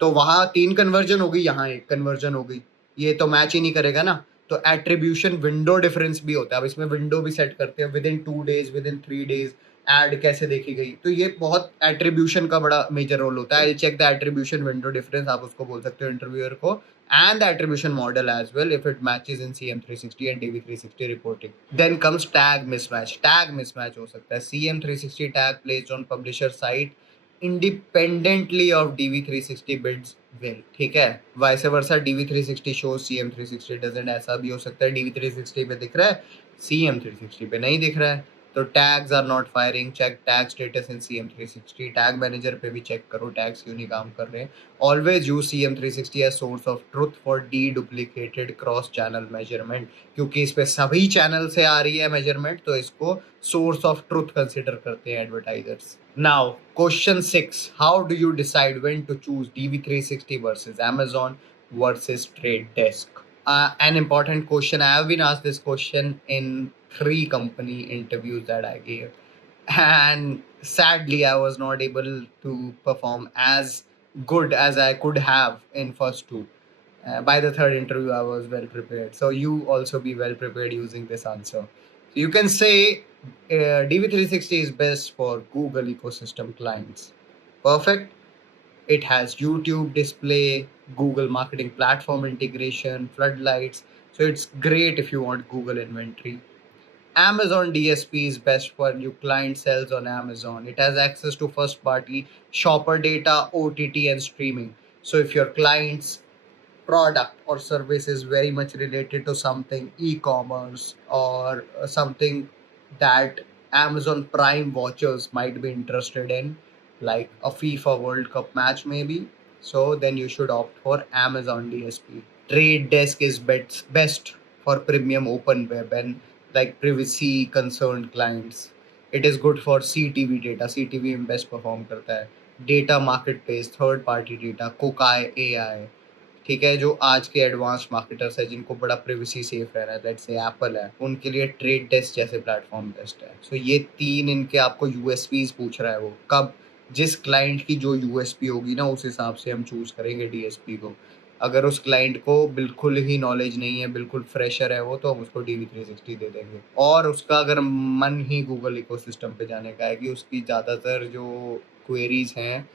तो वहाँ 3 कन्वर्जन हो गई, यहाँ 1 कन्वर्जन हो गई, ये तो मैच ही नहीं करेगा ना। तो एट्रीब्यूशन विंडो डिफरेंस भी होता है, अब इसमें विंडो भी सेट करते हैं, within 2 days, within 3 days ad कैसे देखी गई। तो ये बहुत एट्रीब्यूशन का बड़ा मेजर रोल होता है। I check the attribution window difference, आप उसको बोल सकते हो इंटरव्यूअर को, and the attribution model as well if it matches in CM360 and DV360 reporting. Then comes tag mismatch. Tag mismatch हो सकता है CM360 tag placed on publisher site independently of DV360 bids will. ठीक है, vice versa DV360 shows CM360 doesn't, ऐसा भी हो सकता है DV360 पे दिख रहा है CM360 पे नहीं दिख रहा है। तो tags are not firing, check tag status in CM360। Tag manager पे भी चेक करो टैग्स क्यों नहीं काम कर रहे हैं। Always use CM360 as source of truth for duplicated cross channel measurement, क्योंकि इस पे सभी चैनल से आ रही है मेजरमेंट, तो इसको सोर्स ऑफ ट्रुथ कंसिडर करते हैं advertisers. Now question 6, how do you decide when to choose DV360 versus Amazon versus Trade Desk? An important question. I have been asked this question in 3 company interviews that I gave, and sadly I was not able to perform as good as I could have in first 2. By the 3rd interview I was well prepared, so you also be well prepared using this answer. So you can say DV360 is best for Google ecosystem clients. Perfect. It has YouTube display, Google marketing platform integration, floodlights. So it's great if you want Google inventory. Amazon DSP is best for new client sales on Amazon. It has access to first party shopper data, OTT, and streaming. So if your client's product or service is very much related to something e-commerce or something that Amazon Prime watchers might be interested in, like a FIFA World Cup match maybe, so then you should opt for Amazon DSP. Trade Desk is best for premium open web and like privacy concerned clients. It is good for CTV data. CTV में best perform करता है. Data marketplace, third party data, Kokai AI. ठीक है, जो आज के एडवांस मार्केटर्स है जिनको बड़ा प्रिवेसी सेफ रहना है, लेट्स से एप्पल है, उनके लिए ट्रेड डेस्क जैसे प्लेटफॉर्म बेस्ट है। सो ये 3 इनके आपको यूएसपीज पूछ रहा है, वो कब, जिस क्लाइंट की जो यूएसपी होगी ना उस हिसाब से हम चूज करेंगे डीएसपी को। अगर उस क्लाइंट को बिल्कुल ही नॉलेज नहीं है, बिल्कुल फ्रेशर है वो, तो हम उसको DV360 दे देंगे। और उसका अगर मन ही गूगल इकोसिस्टम पे जाने का है कि उसकी ज़्यादातर जो क्वेरीज हैं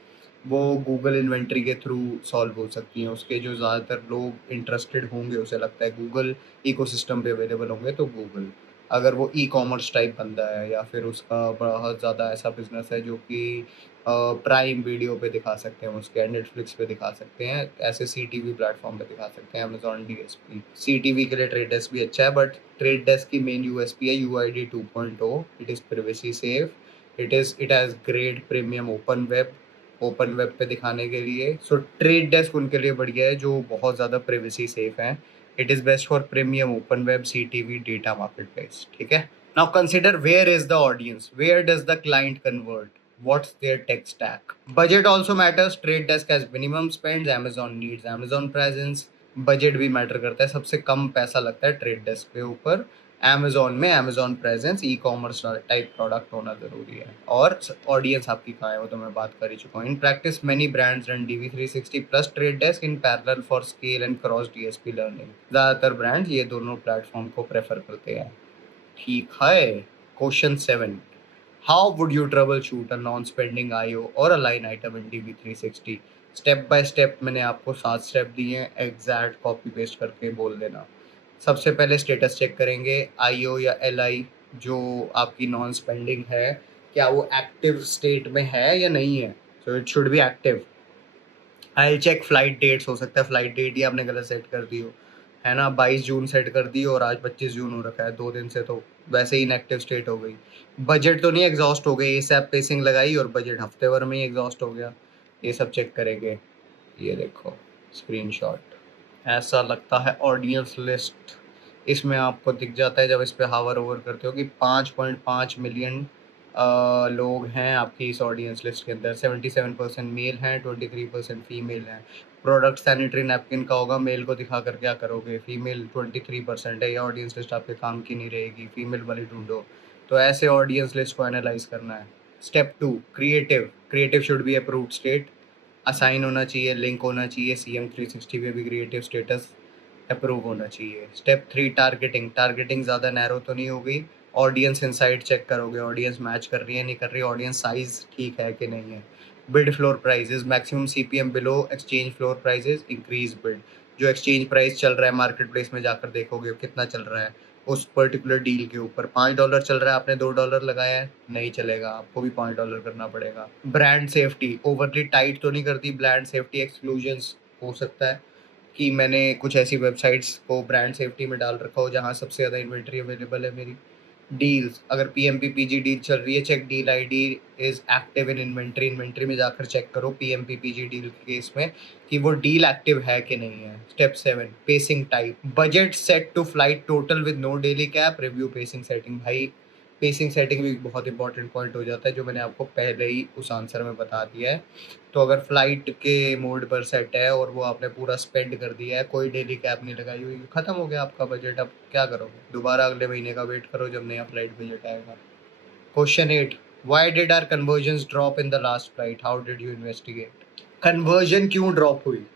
वो गूगल इन्वेंट्री के थ्रू सॉल्व हो सकती हैं, उसके जो ज़्यादातर लोग इंटरेस्टेड होंगे, उसे लगता है गूगल इकोसिस्टम पे अवेलेबल होंगे, तो गूगल। अगर वो ई-कॉमर्स टाइप बंदा है या फिर उसका बहुत ज़्यादा ऐसा बिज़नेस है जो कि प्राइम वीडियो पे दिखा सकते हैं उसके, नेटफ्लिक्स पे दिखा सकते हैं, ऐसे सीटीवी प्लेटफ़ॉर्म पे दिखा सकते हैं, अमेज़न डीएसपी। सीटीवी के लिए ट्रेड डेस्क भी अच्छा है, बट ट्रेड डेस्क की मेन यूएसपी है UID 2.0। It is privacy safe, it has great premium open web पे दिखाने के लिए। सो ट्रेड डेस्क उनके लिए बढ़िया है जो बहुत ज़्यादा प्राइवेसी सेफ हैं। It is best for premium open web, CTV, data marketplace, ठीक है? Now consider where is the audience? Where does the client convert? What's their tech stack? Budget also matters. Trade Desk has minimum spends. Amazon needs Amazon presence. Budget भी मैटर करता है, सबसे कम पैसा लगता है ट्रेड डेस्क पे ऊपर। Amazon में Amazon presence, e commerce type product होना जरूरी है, और ऑडियंस आपकी कहाँ है वो तो मैं बात कर ही चुका हूँ। In practice many brands run DV360 plus trade desk in parallel for scale and cross DSP learning. ज़्यादातर ब्रांड्स ये दोनों प्लेटफॉर्म को प्रेफर करते हैं, ठीक है? Question 7, how would you troubleshoot a non spending IO or a line item in DV360? Step by step मैंने आपको 7 स्टेप दिए हैं, एग्जैक्ट कॉपी पेस्ट करके बोल देना। सबसे पहले स्टेटस चेक करेंगे, आईओ या एलआई जो आपकी नॉन स्पेंडिंग है, क्या वो एक्टिव स्टेट में है या नहीं है। So it should be active. I check flight dates, हो सकता है फ्लाइट डेट ही आपने गलत सेट कर दी हो, है ना? 22 जून सेट कर दी और आज 25 जून हो रखा है, 2 दिन से तो वैसे ही इनएक्टिव स्टेट हो गई। बजट तो नहीं एग्जॉस्ट हो गई, एसएप पेसिंग लगाई और बजट हफ्ते भर में ही एग्जॉस्ट हो गया। ये सब चेक करेंगे। ये देखो स्क्रीनशॉट, ऐसा लगता है ऑडियंस लिस्ट इसमें आपको दिख जाता है जब इस पे हावर ओवर करते हो कि 5.5 मिलियन लोग हैं आपकी इस ऑडियंस लिस्ट के अंदर। 77% मेल हैं, 23% फीमेल हैं। प्रोडक्ट सैनिटरी नैपकिन का होगा, मेल को दिखा कर क्या करोगे? फीमेल 23% है, ये ऑडियंस लिस्ट आपके काम की नहीं रहेगी, फीमेल वाली ढूंढो। तो ऐसे ऑडियंस लिस्ट को एनालाइज करना है। Step 2, creative should be approved state, assign होना चाहिए, लिंक होना चाहिए, CM360 पे भी क्रिएटिव स्टेटस अप्रूव होना चाहिए। स्टेप 3, टारगेटिंग ज़्यादा नैरो तो नहीं होगी। ऑडियंस इनसाइट चेक करोगे, ऑडियंस मैच कर रही है नहीं कर रही, ऑडियंस साइज ठीक है कि नहीं है। Bid floor prices, maximum CPM below exchange floor prices, increase bid. जो एक्सचेंज प्राइस चल रहा है मार्केट प्लेस में जाकर देखोगे कितना चल रहा है उस पर्टिकुलर डील के ऊपर। $5 चल रहा है, आपने $2 लगाया है, नहीं चलेगा, आपको भी $5 करना पड़ेगा। ब्रांड सेफ्टी, ओवरली टाइट तो नहीं करती ब्रांड सेफ्टी, एक्सक्लूजन्स हो सकता है कि मैंने कुछ ऐसी वेबसाइट्स को ब्रांड सेफ्टी में डाल रखा हो जहाँ सबसे ज़्यादा इन्वेंट्री अवेलेबल है मेरी। डील्स, अगर PMPPG डील चल रही है, check deal ID is active in inventory में जाकर चेक करो PMPPG डील के केस में कि वो डील एक्टिव है कि नहीं है। Step 7, pacing type, budget set to flight total with no daily cap, review pacing setting. भाई पेसिंग सेटिंग भी बहुत इंपॉर्टेंट पॉइंट हो जाता है जो मैंने आपको पहले ही उस आंसर में बता दिया है। तो अगर फ्लाइट के मोड पर सेट है और वो आपने पूरा स्पेंड कर दिया है, कोई डेली कैप नहीं लगाई हुई, खत्म हो गया आपका बजट, अब क्या करोगे? दोबारा अगले महीने का वेट करो जब नया फ्लाइट बजट आएगा। Question 8, why did our conversions drop in the last flight, how did you investigate? Conversion क्यों ड्रॉप हुई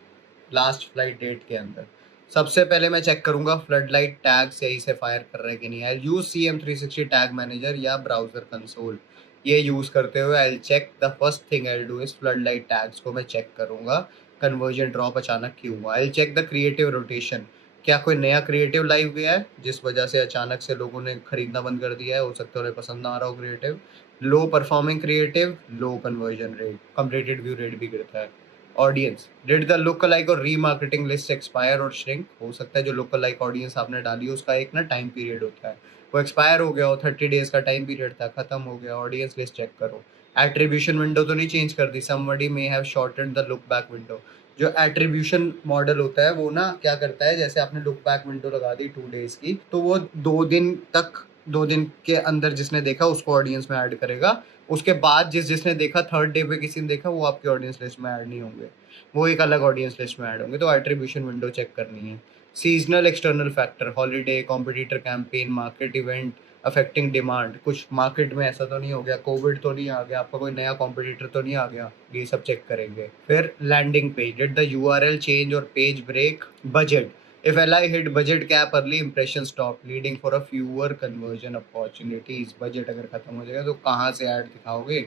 लास्ट फ्लाइट डेट के अंदर? सबसे पहले मैं चेक करूंगा फ्लड लाइट टैग सही से फायर कर रहे हैं कि नहीं। I use CM360 tag manager या ब्राउजर कंसोल। ये यूज करते हुए I check, the first thing I do is floodlight tags को मैं चेक करूंगा कन्वर्जन ड्रॉप अचानक क्यों हुआ। I check the creative rotation, क्या कोई नया क्रिएटिव लाइव गया है जिस वजह से अचानक से लोगों ने खरीदना बंद कर दिया है, हो सकता है उन्हें पसंद ना आ रहा हो creative. Low performing creative, low conversion rate, completed view rate भी गिरता है। Audience, did the lookalike or remarketing list expire or shrink? हो सकता है जो लुक लाइक ऑडियंस आपने डाली उसका एक ना टाइम पीरियड होता है, वो एक्सपायर हो गया हो, 30 days का टाइम पीरियड था, खत्म हो गया। ऑडियंस लिस्ट चेक करो। एट्रीब्यूशन विंडो तो नहीं चेंज कर दी, somebody may have shortened the look back window. जो एट्रीब्यूशन मॉडल होता है वो ना क्या करता है, जैसे आपने लुक बैक विंडो लगा दी 2 days की, तो वो 2 दिन तक, 2 दिन के अंदर जिसने देखा उसको ऑडियंस में ऐड करेगा। उसके बाद जिसने देखा, थर्ड डे पे किसी ने देखा, वो आपकी ऑडियंस लिस्ट में ऐड नहीं होंगे, वो एक अलग ऑडियंस लिस्ट में ऐड होंगे। तो एट्रीब्यूशन विंडो चेक करनी है। Seasonal external factor, holiday, competitor campaign, market event affecting demand. कुछ मार्केट में ऐसा तो नहीं हो गया, कोविड तो नहीं आ गया, आपका कोई नया कॉम्पिटिटर तो नहीं आ गया, ये सब चेक करेंगे। फिर landing page, did the URL change or page break? Budget, if LI hit budget cap early, impression stop, leading for a fewer conversion opportunities। Budget अगर खत्म हो जाएगा तो कहाँ से ऐड दिखाओगे?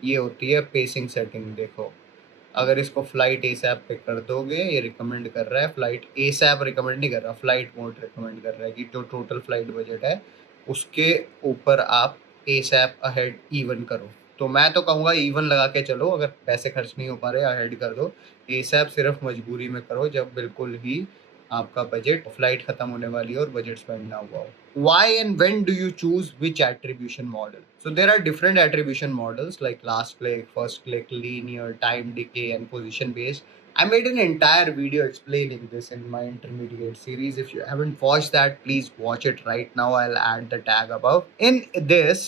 ये होती है पेसिंग सेटिंग। देखो, अगर इसको फ्लाइट एसैप पे कर दोगे, ये रिकमेंड कर रहा है, फ्लाइट एसैप रिकमेंड नहीं कर रहा, फ्लाइट मोड रिकमेंड कर रहा है कि जो टोटल फ्लाइट बजट है उसके ऊपर आप एसएप अहेड इवन करो। तो मैं तो कहूँगा इवन लगा के चलो, अगर पैसे खर्च नहीं हो पा रहे अहेड कर दो। एसएप सिर्फ मजबूरी में करो जब बिल्कुल ही आपका बजट, फ्लाइट खत्म होने वाली है और बजट स्पेंड ना हुआ हो। Why and when do you choose which attribution model? So there are different attribution models like last click, first click, linear, time decay, and position based. I made an entire video explaining this in my intermediate series. If you haven't watched that, please watch it right now. I'll add the tag above. In this,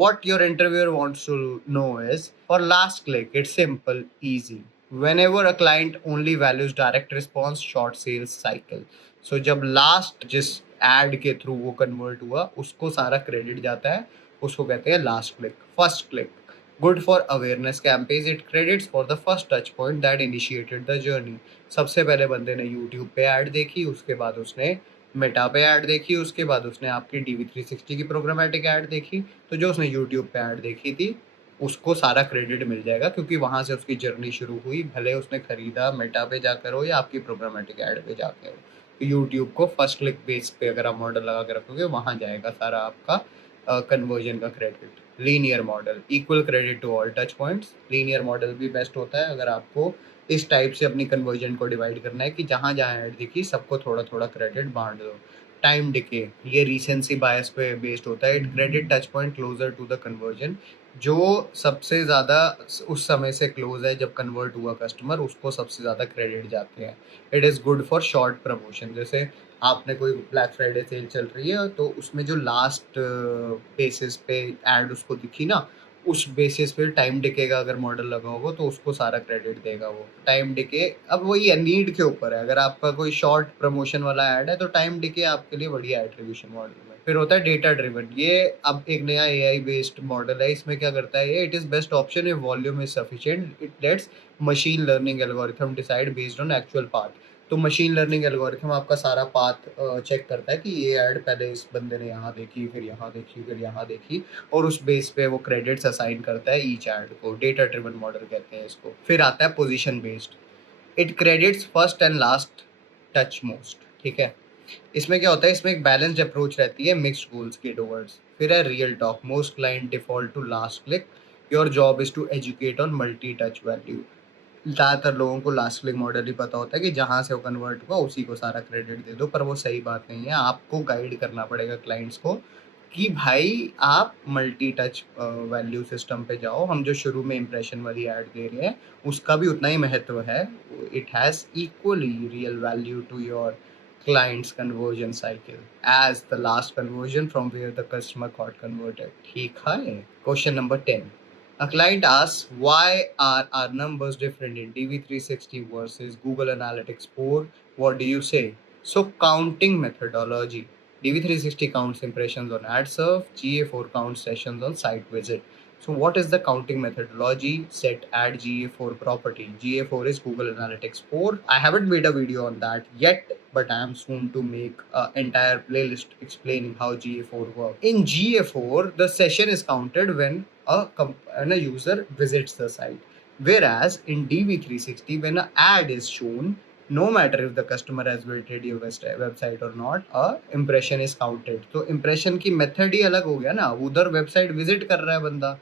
what your interviewer wants to know is for last click, it's simple, easy. Whenever a client only values direct response, short sales cycle. सो जब लास्ट जिस एड के थ्रू वो कन्वर्ट हुआ उसको सारा क्रेडिट जाता है, उसको कहते हैं last click. First click good for awareness campaigns, it credits for the first touch point that initiated the journey. सबसे पहले बंदे ने यूट्यूब पे ऐड देखी, उसके बाद उसने मेटा पे ऐड देखी, उसके बाद उसने आपकी DV360 की प्रोग्रामेटिक ऐड देखी। तो जो उसने यूट्यूब पे ऐड देखी थी उसको सारा क्रेडिट मिल जाएगा, क्योंकि वहाँ से उसकी जर्नी शुरू हुई, भले उसने खरीदा मेटा पे जाकर हो या आपकी प्रोग्रामेटिक ऐड पे जाकर हो। यूट्यूब को फर्स्ट क्लिक बेस पे अगर आप मॉडल लगा के रखोगे वहाँ जाएगा सारा आपका कन्वर्जन का credit. Linear model equal credit to all touch points. Linear model भी बेस्ट होता है अगर आपको इस टाइप से अपनी कन्वर्जन को डिवाइड करना है कि जहाँ जहाँ ऐड दिखी सबको थोड़ा थोड़ा क्रेडिट बांट दो। टाइम डिके ये रिसेंसी बायस पे बेस्ड होता है। It credit touch point closer to the conversion, जो सबसे ज़्यादा उस समय से क्लोज है जब कन्वर्ट हुआ कस्टमर, उसको सबसे ज़्यादा क्रेडिट जाते हैं। It is good for short promotion. जैसे आपने कोई ब्लैक फ्राइडे सेल चल रही है तो उसमें जो लास्ट बेसिस पे ऐड उसको दिखी ना, उस बेसिस पे टाइम डिके का अगर मॉडल लगा होगा तो उसको सारा क्रेडिट देगा वो। टाइम डिके अब वही है, नीड के ऊपर है। अगर आपका कोई शॉर्ट प्रमोशन वाला ऐड है तो टाइम डिके आपके लिए बढ़िया एट्रीब्यूशन मॉडल है। फिर होता है डेटा ड्रिवन। ये अब एक नया एआई बेस्ड मॉडल है। इसमें क्या करता है ये, it is best option if volume is sufficient, it let's machine learning algorithm decide based on actual path. तो मशीन लर्निंग एल्गोरिथम आपका सारा पाथ चेक करता है कि ये ऐड पहले इस बंदे ने यहाँ देखी, फिर यहाँ देखी, फिर यहाँ देखी, और उस बेस पे वो क्रेडिट्स असाइन करता है ईच ऐड को। डेटा ड्रिवन मॉडल कहते हैं इसको। फिर आता है position based. It credits first and last touch most. ठीक है, इसमें क्या होता है, इसमें एक बैलेंस्ड अप्रोच रहती है मिक्स्ड गोल्स के टुवर्ड्स। फिर है real talk. Most client default to last click, your job is to educate on multi touch value. ज़्यादातर लोगों को लास्ट क्लिक मॉडल ही पता होता है कि जहाँ से वो कन्वर्ट हुआ उसी को सारा क्रेडिट दे दो, पर वो सही बात नहीं है। आपको गाइड करना पड़ेगा क्लाइंट्स को कि भाई आप मल्टी टच वैल्यू सिस्टम पे जाओ। हम जो शुरू में इंप्रेशन वाली ऐड दे रहे हैं उसका भी उतना ही महत्व है। It has equally real value to your client's conversion cycle as the last conversion from where the customer got converted. ठीक है। Question number 10. A client asks, why are our numbers different in DV360 versus Google Analytics 4? What do you say? So, counting methodology. DV360 counts impressions on ad serve, GA4 counts sessions on site visit. So, what is the counting methodology? Set add GA4 property. GA4 is Google Analytics 4. I haven't made a video on that yet, but I am soon to make an entire playlist explaining how GA4 works. In GA4, the session is counted when a user visits the site, whereas in DV360, when an ad is shown, no matter if the customer has visited your website or not, a impression is counted. तो impression की method ही अलग हो गया ना, उधर website visit कर रहा है बंदा,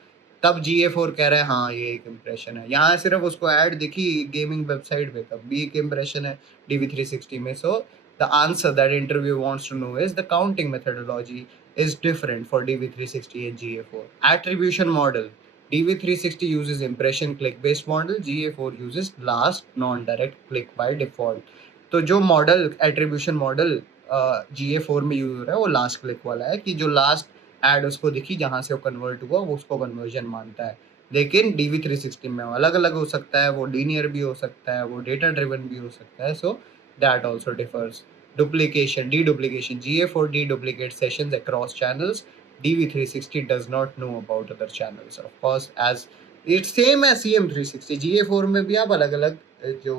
तब GA4 कह रहा है हाँ ये एक impression है। यहाँ सिर्फ उसको ad दिखी गेमिंग वेबसाइट पे, तब भी एक impression है DV360 में। So the answer that interview wants to know is the counting methodology is different for DV360 and GA4. Attribution model. DV360 uses impression click based model, GA4 uses last non-direct click by default. तो जो मॉडल एट्रीब्यूशन मॉडल GA4 में यूज हो रहा है वो लास्ट क्लिक वाला है, कि जो लास्ट एड उसको दिखी जहाँ से वो कन्वर्ट हुआ वो उसको कन्वर्जन मानता है। लेकिन DV360 में अलग अलग हो सकता है, वो लीनियर भी हो सकता है, वो डेटा ड्रिवन भी हो सकता है। So that also differs. Duplication, deduplication. GA4 deduplicates sessions across channels. DV360 does not know about other channels. Of course, as it's same as CM360. GA4 में भी आप अलग अलग जो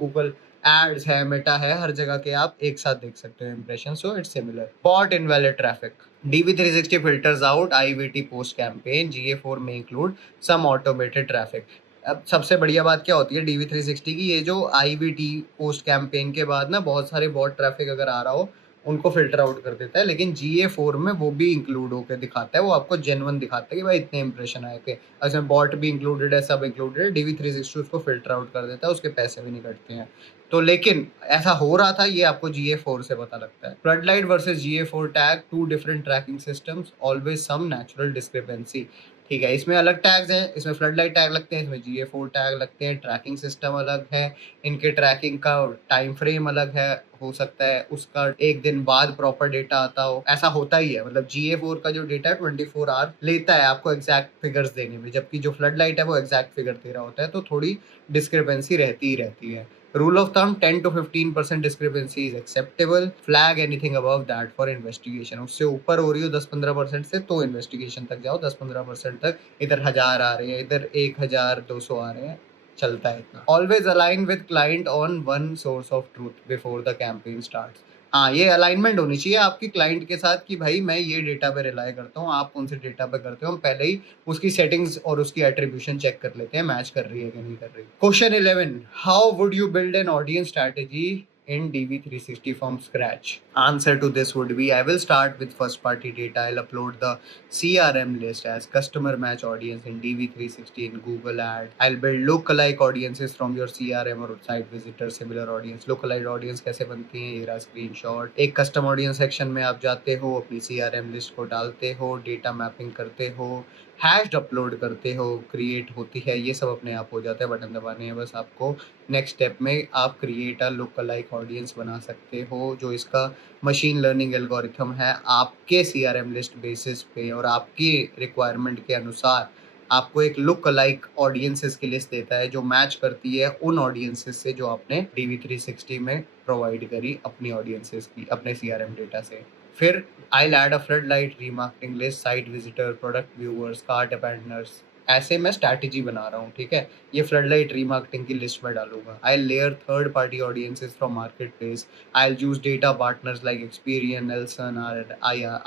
Google एड्स है, मेटा है, हर जगह के आप एक साथ देख सकते हो impression. So it's similar. Bot invalid traffic. DV360 filters out IVT post campaign. GA4 may include some automated traffic. अब सबसे बढ़िया बात क्या होती है DV360 की, ये जो IVT पोस्ट कैंपेन के बाद ना बहुत सारे बॉट ट्रैफिक अगर आ रहा हो उनको फ़िल्टर आउट कर देता है, लेकिन GA4 में वो भी इंक्लूड होके दिखाता है, वो आपको जेन्युइन दिखाता है कि भाई इतने इंप्रेशन आए थे। इसमें बॉट भी इंक्लूडेड है, सब इंक्लूडेड है, DV360 उसको फ़िल्टर आउट कर देता है, उसके पैसे भी नहीं कटते हैं। तो लेकिन ऐसा हो रहा था, ये आपको GA4 से पता लगता है। Floodlight versus GA4 tag, 2 different tracking systems, always some natural discrepancy. ठीक है, इसमें अलग टैग्स हैं, इसमें फ्लडलाइट टैग लगते हैं, इसमें GA4 टैग लगते हैं, ट्रैकिंग सिस्टम अलग है, इनके ट्रैकिंग का टाइम फ्रेम अलग है, हो सकता है उसका 1 दिन बाद प्रॉपर डेटा आता हो, ऐसा होता ही है। मतलब GA4 का जो डेटा है 24 आवर लेता है आपको एग्जैक्ट फिगर्स देने में, जबकि जो फ्लडलाइट है वो एग्जैक्ट फिगर दे रहा होता है, तो थोड़ी डिस्क्रिपेंसी रहती ही रहती है। Rule of thumb, 10 to 15% discrepancy is acceptable. Flag anything above that for investigation. उससे ऊपर हो रही हो 10-15% से, तो इन्वेस्टिगेशन तक जाओ। 10-15% तक, इधर 1000 आ रहे हैं, इधर 1200 आ रहे हैं, चलता है इतना। Always align with client on one source of truth before the campaign starts. हाँ, ये अलाइनमेंट होनी चाहिए आपकी क्लाइंट के साथ कि भाई मैं ये डेटा पे रिलाई करता हूँ, आप कौन से डेटा पे करते हो, हम पहले ही उसकी सेटिंग्स और उसकी एट्रीब्यूशन चेक कर लेते हैं, मैच कर रही है कि नहीं कर रही। Question 11, how would you build an audience strategy in DV360 from scratch? Answer to this would be, I will start with first party data. I'll upload the CRM list as customer match audience in DV360 in Google Ad. I'll build lookalike audiences from your CRM or site visitor similar audience. Lookalike audience कैसे बनती है, ये रहा स्क्रीनशॉट। एक कस्टम ऑडियंस सेक्शन में आप जाते हो, अपनी CRM लिस्ट को डालते हो, डेटा मैपिंग करते हो, हैश्ड अपलोड करते हो, क्रिएट होती है, ये सब अपने आप हो जाता है, बटन दबाने हैं बस आपको। नेक्स्ट स्टेप में आप create a look alike audience बना सकते हो, जो इसका मशीन लर्निंग एल्गोरिथम है, आपके CRM लिस्ट बेसिस पे और आपकी रिक्वायरमेंट के अनुसार आपको एक लुक अलाइक ऑडियंसेस की लिस्ट देता है, जो मैच करती है उन ऑडियंसेस से जो आपने DV360 में प्रोवाइड करी अपनी ऑडियंसेस की, अपने CRM डेटा से। फिर I'll add a floodlight remarketing list, site visitor, product viewers, cart abandoners, ऐसे मैं स्ट्रैटेजी बना रहा हूँ, ठीक है। ये फ्लडलाइट रीमार्केटिंग की लिस्ट में डालूंगा। I layer third party audiences from marketplace. I use data partners like Experian, Nielsen,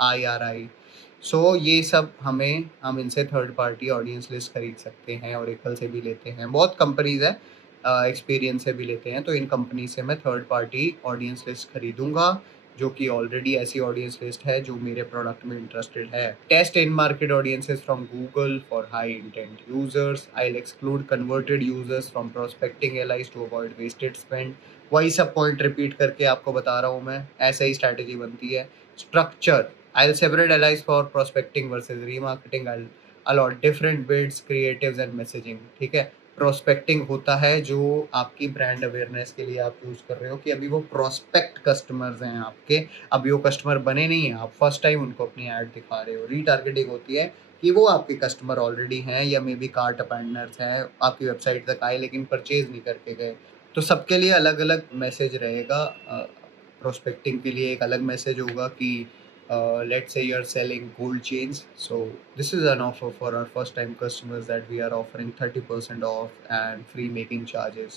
IRI। So ये सब हम इनसे थर्ड पार्टी ऑडियंस लिस्ट खरीद सकते हैं, ओरेकल से भी लेते हैं, बहुत कंपनीज है, एक्सपीरियंस से भी लेते हैं, तो इन कंपनी से मैं थर्ड पार्टी ऑडियंस लिस्ट खरीदूंगा, जो कि ऑलरेडी ऐसी ऑडियंस लिस्ट है जो मेरे प्रोडक्ट में इंटरेस्टेड है। Test in market audiences from Google for high intent users. I will exclude converted users from prospecting LIs to avoid wasted spend. वही सब पॉइंट रिपीट करके आपको बता रहा हूँ मैं, ऐसे ही स्ट्रैटेजी बनती है। Structure, I will separate LIs for prospecting versus remarketing. I allot different bids, creatives and messaging, ठीक है। प्रोस्पेक्टिंग होता है जो आपकी ब्रांड अवेयरनेस के लिए आप यूज़ कर रहे हो, कि अभी वो प्रोस्पेक्ट कस्टमर्स हैं आपके, अभी वो कस्टमर बने नहीं हैं, आप फर्स्ट टाइम उनको अपनी ऐड दिखा रहे हो। रीटारगेटिंग होती है कि वो आपके कस्टमर ऑलरेडी हैं, या मे बी कार्ट अपेंडर्स हैं, आपकी वेबसाइट तक आए लेकिन परचेज नहीं करके गए। तो सबके लिए अलग अलग मैसेज रहेगा। प्रोस्पेक्टिंग के लिए एक अलग मैसेज होगा कि let's say you're selling gold chains, so this is an offer for our first time customers that we are offering 30% off and free making charges.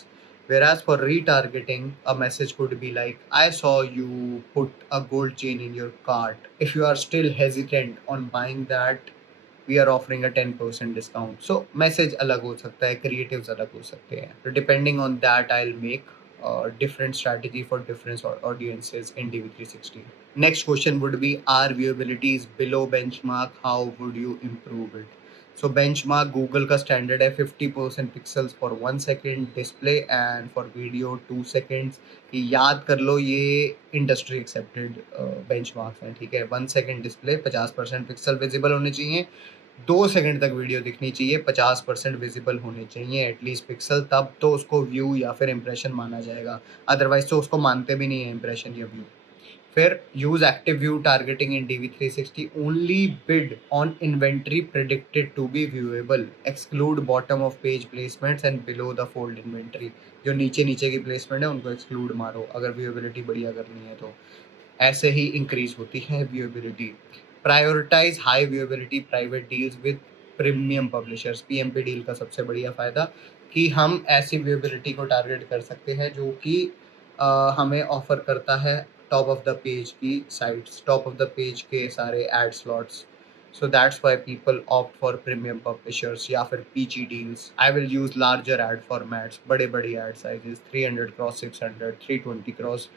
Whereas for retargeting, a message could be like, I saw you put a gold chain in your cart, if you are still hesitant on buying that, we are offering a 10% discount. So message alag ho sakta hai, creatives alag ho sakte hain, so depending on that I'll make different strategy for different audiences in DV360. Next question would be, our viewability is below benchmark, how would you improve it? So benchmark Google का standard है 50% pixels for 1 second display and for video 2 seconds. ये याद कर लो, ये industry accepted benchmarks हैं, ठीक है। 1 second display, 50% pixel visible होने चाहिए, 2 सेकंड तक वीडियो दिखनी चाहिए, 50% विजिबल होने चाहिए एटलीस्ट पिक्सल, तब तो उसको व्यू या फिर इंप्रेशन माना जाएगा, अदरवाइज तो उसको मानते भी नहीं है इंप्रेशन या व्यू। फिर use active view targeting in DV360, only bid on inventory predicted to be viewable, exclude bottom of page placements and below the fold inventory. जो नीचे नीचे की प्लेसमेंट है उनको एक्सक्लूड मारो अगर व्यूएबिलिटी बढ़िया करनी है तो। ऐसे ही इंक्रीज होती है viewability. Prioritize high viewability private deals with premium publishers. PMP deal का सबसे बढ़िया फ़ायदा कि हम ऐसी व्यूएबिलिटी को टारगेट कर सकते हैं जो कि हमें ऑफर करता है टॉप ऑफ द पेज की sites, top of the page के सारे ad slots. So that's why people opt for premium publishers या फिर PG deals. I will use larger ad formats, बड़े बड़े ad sizes, 300 cross 600, 320 cross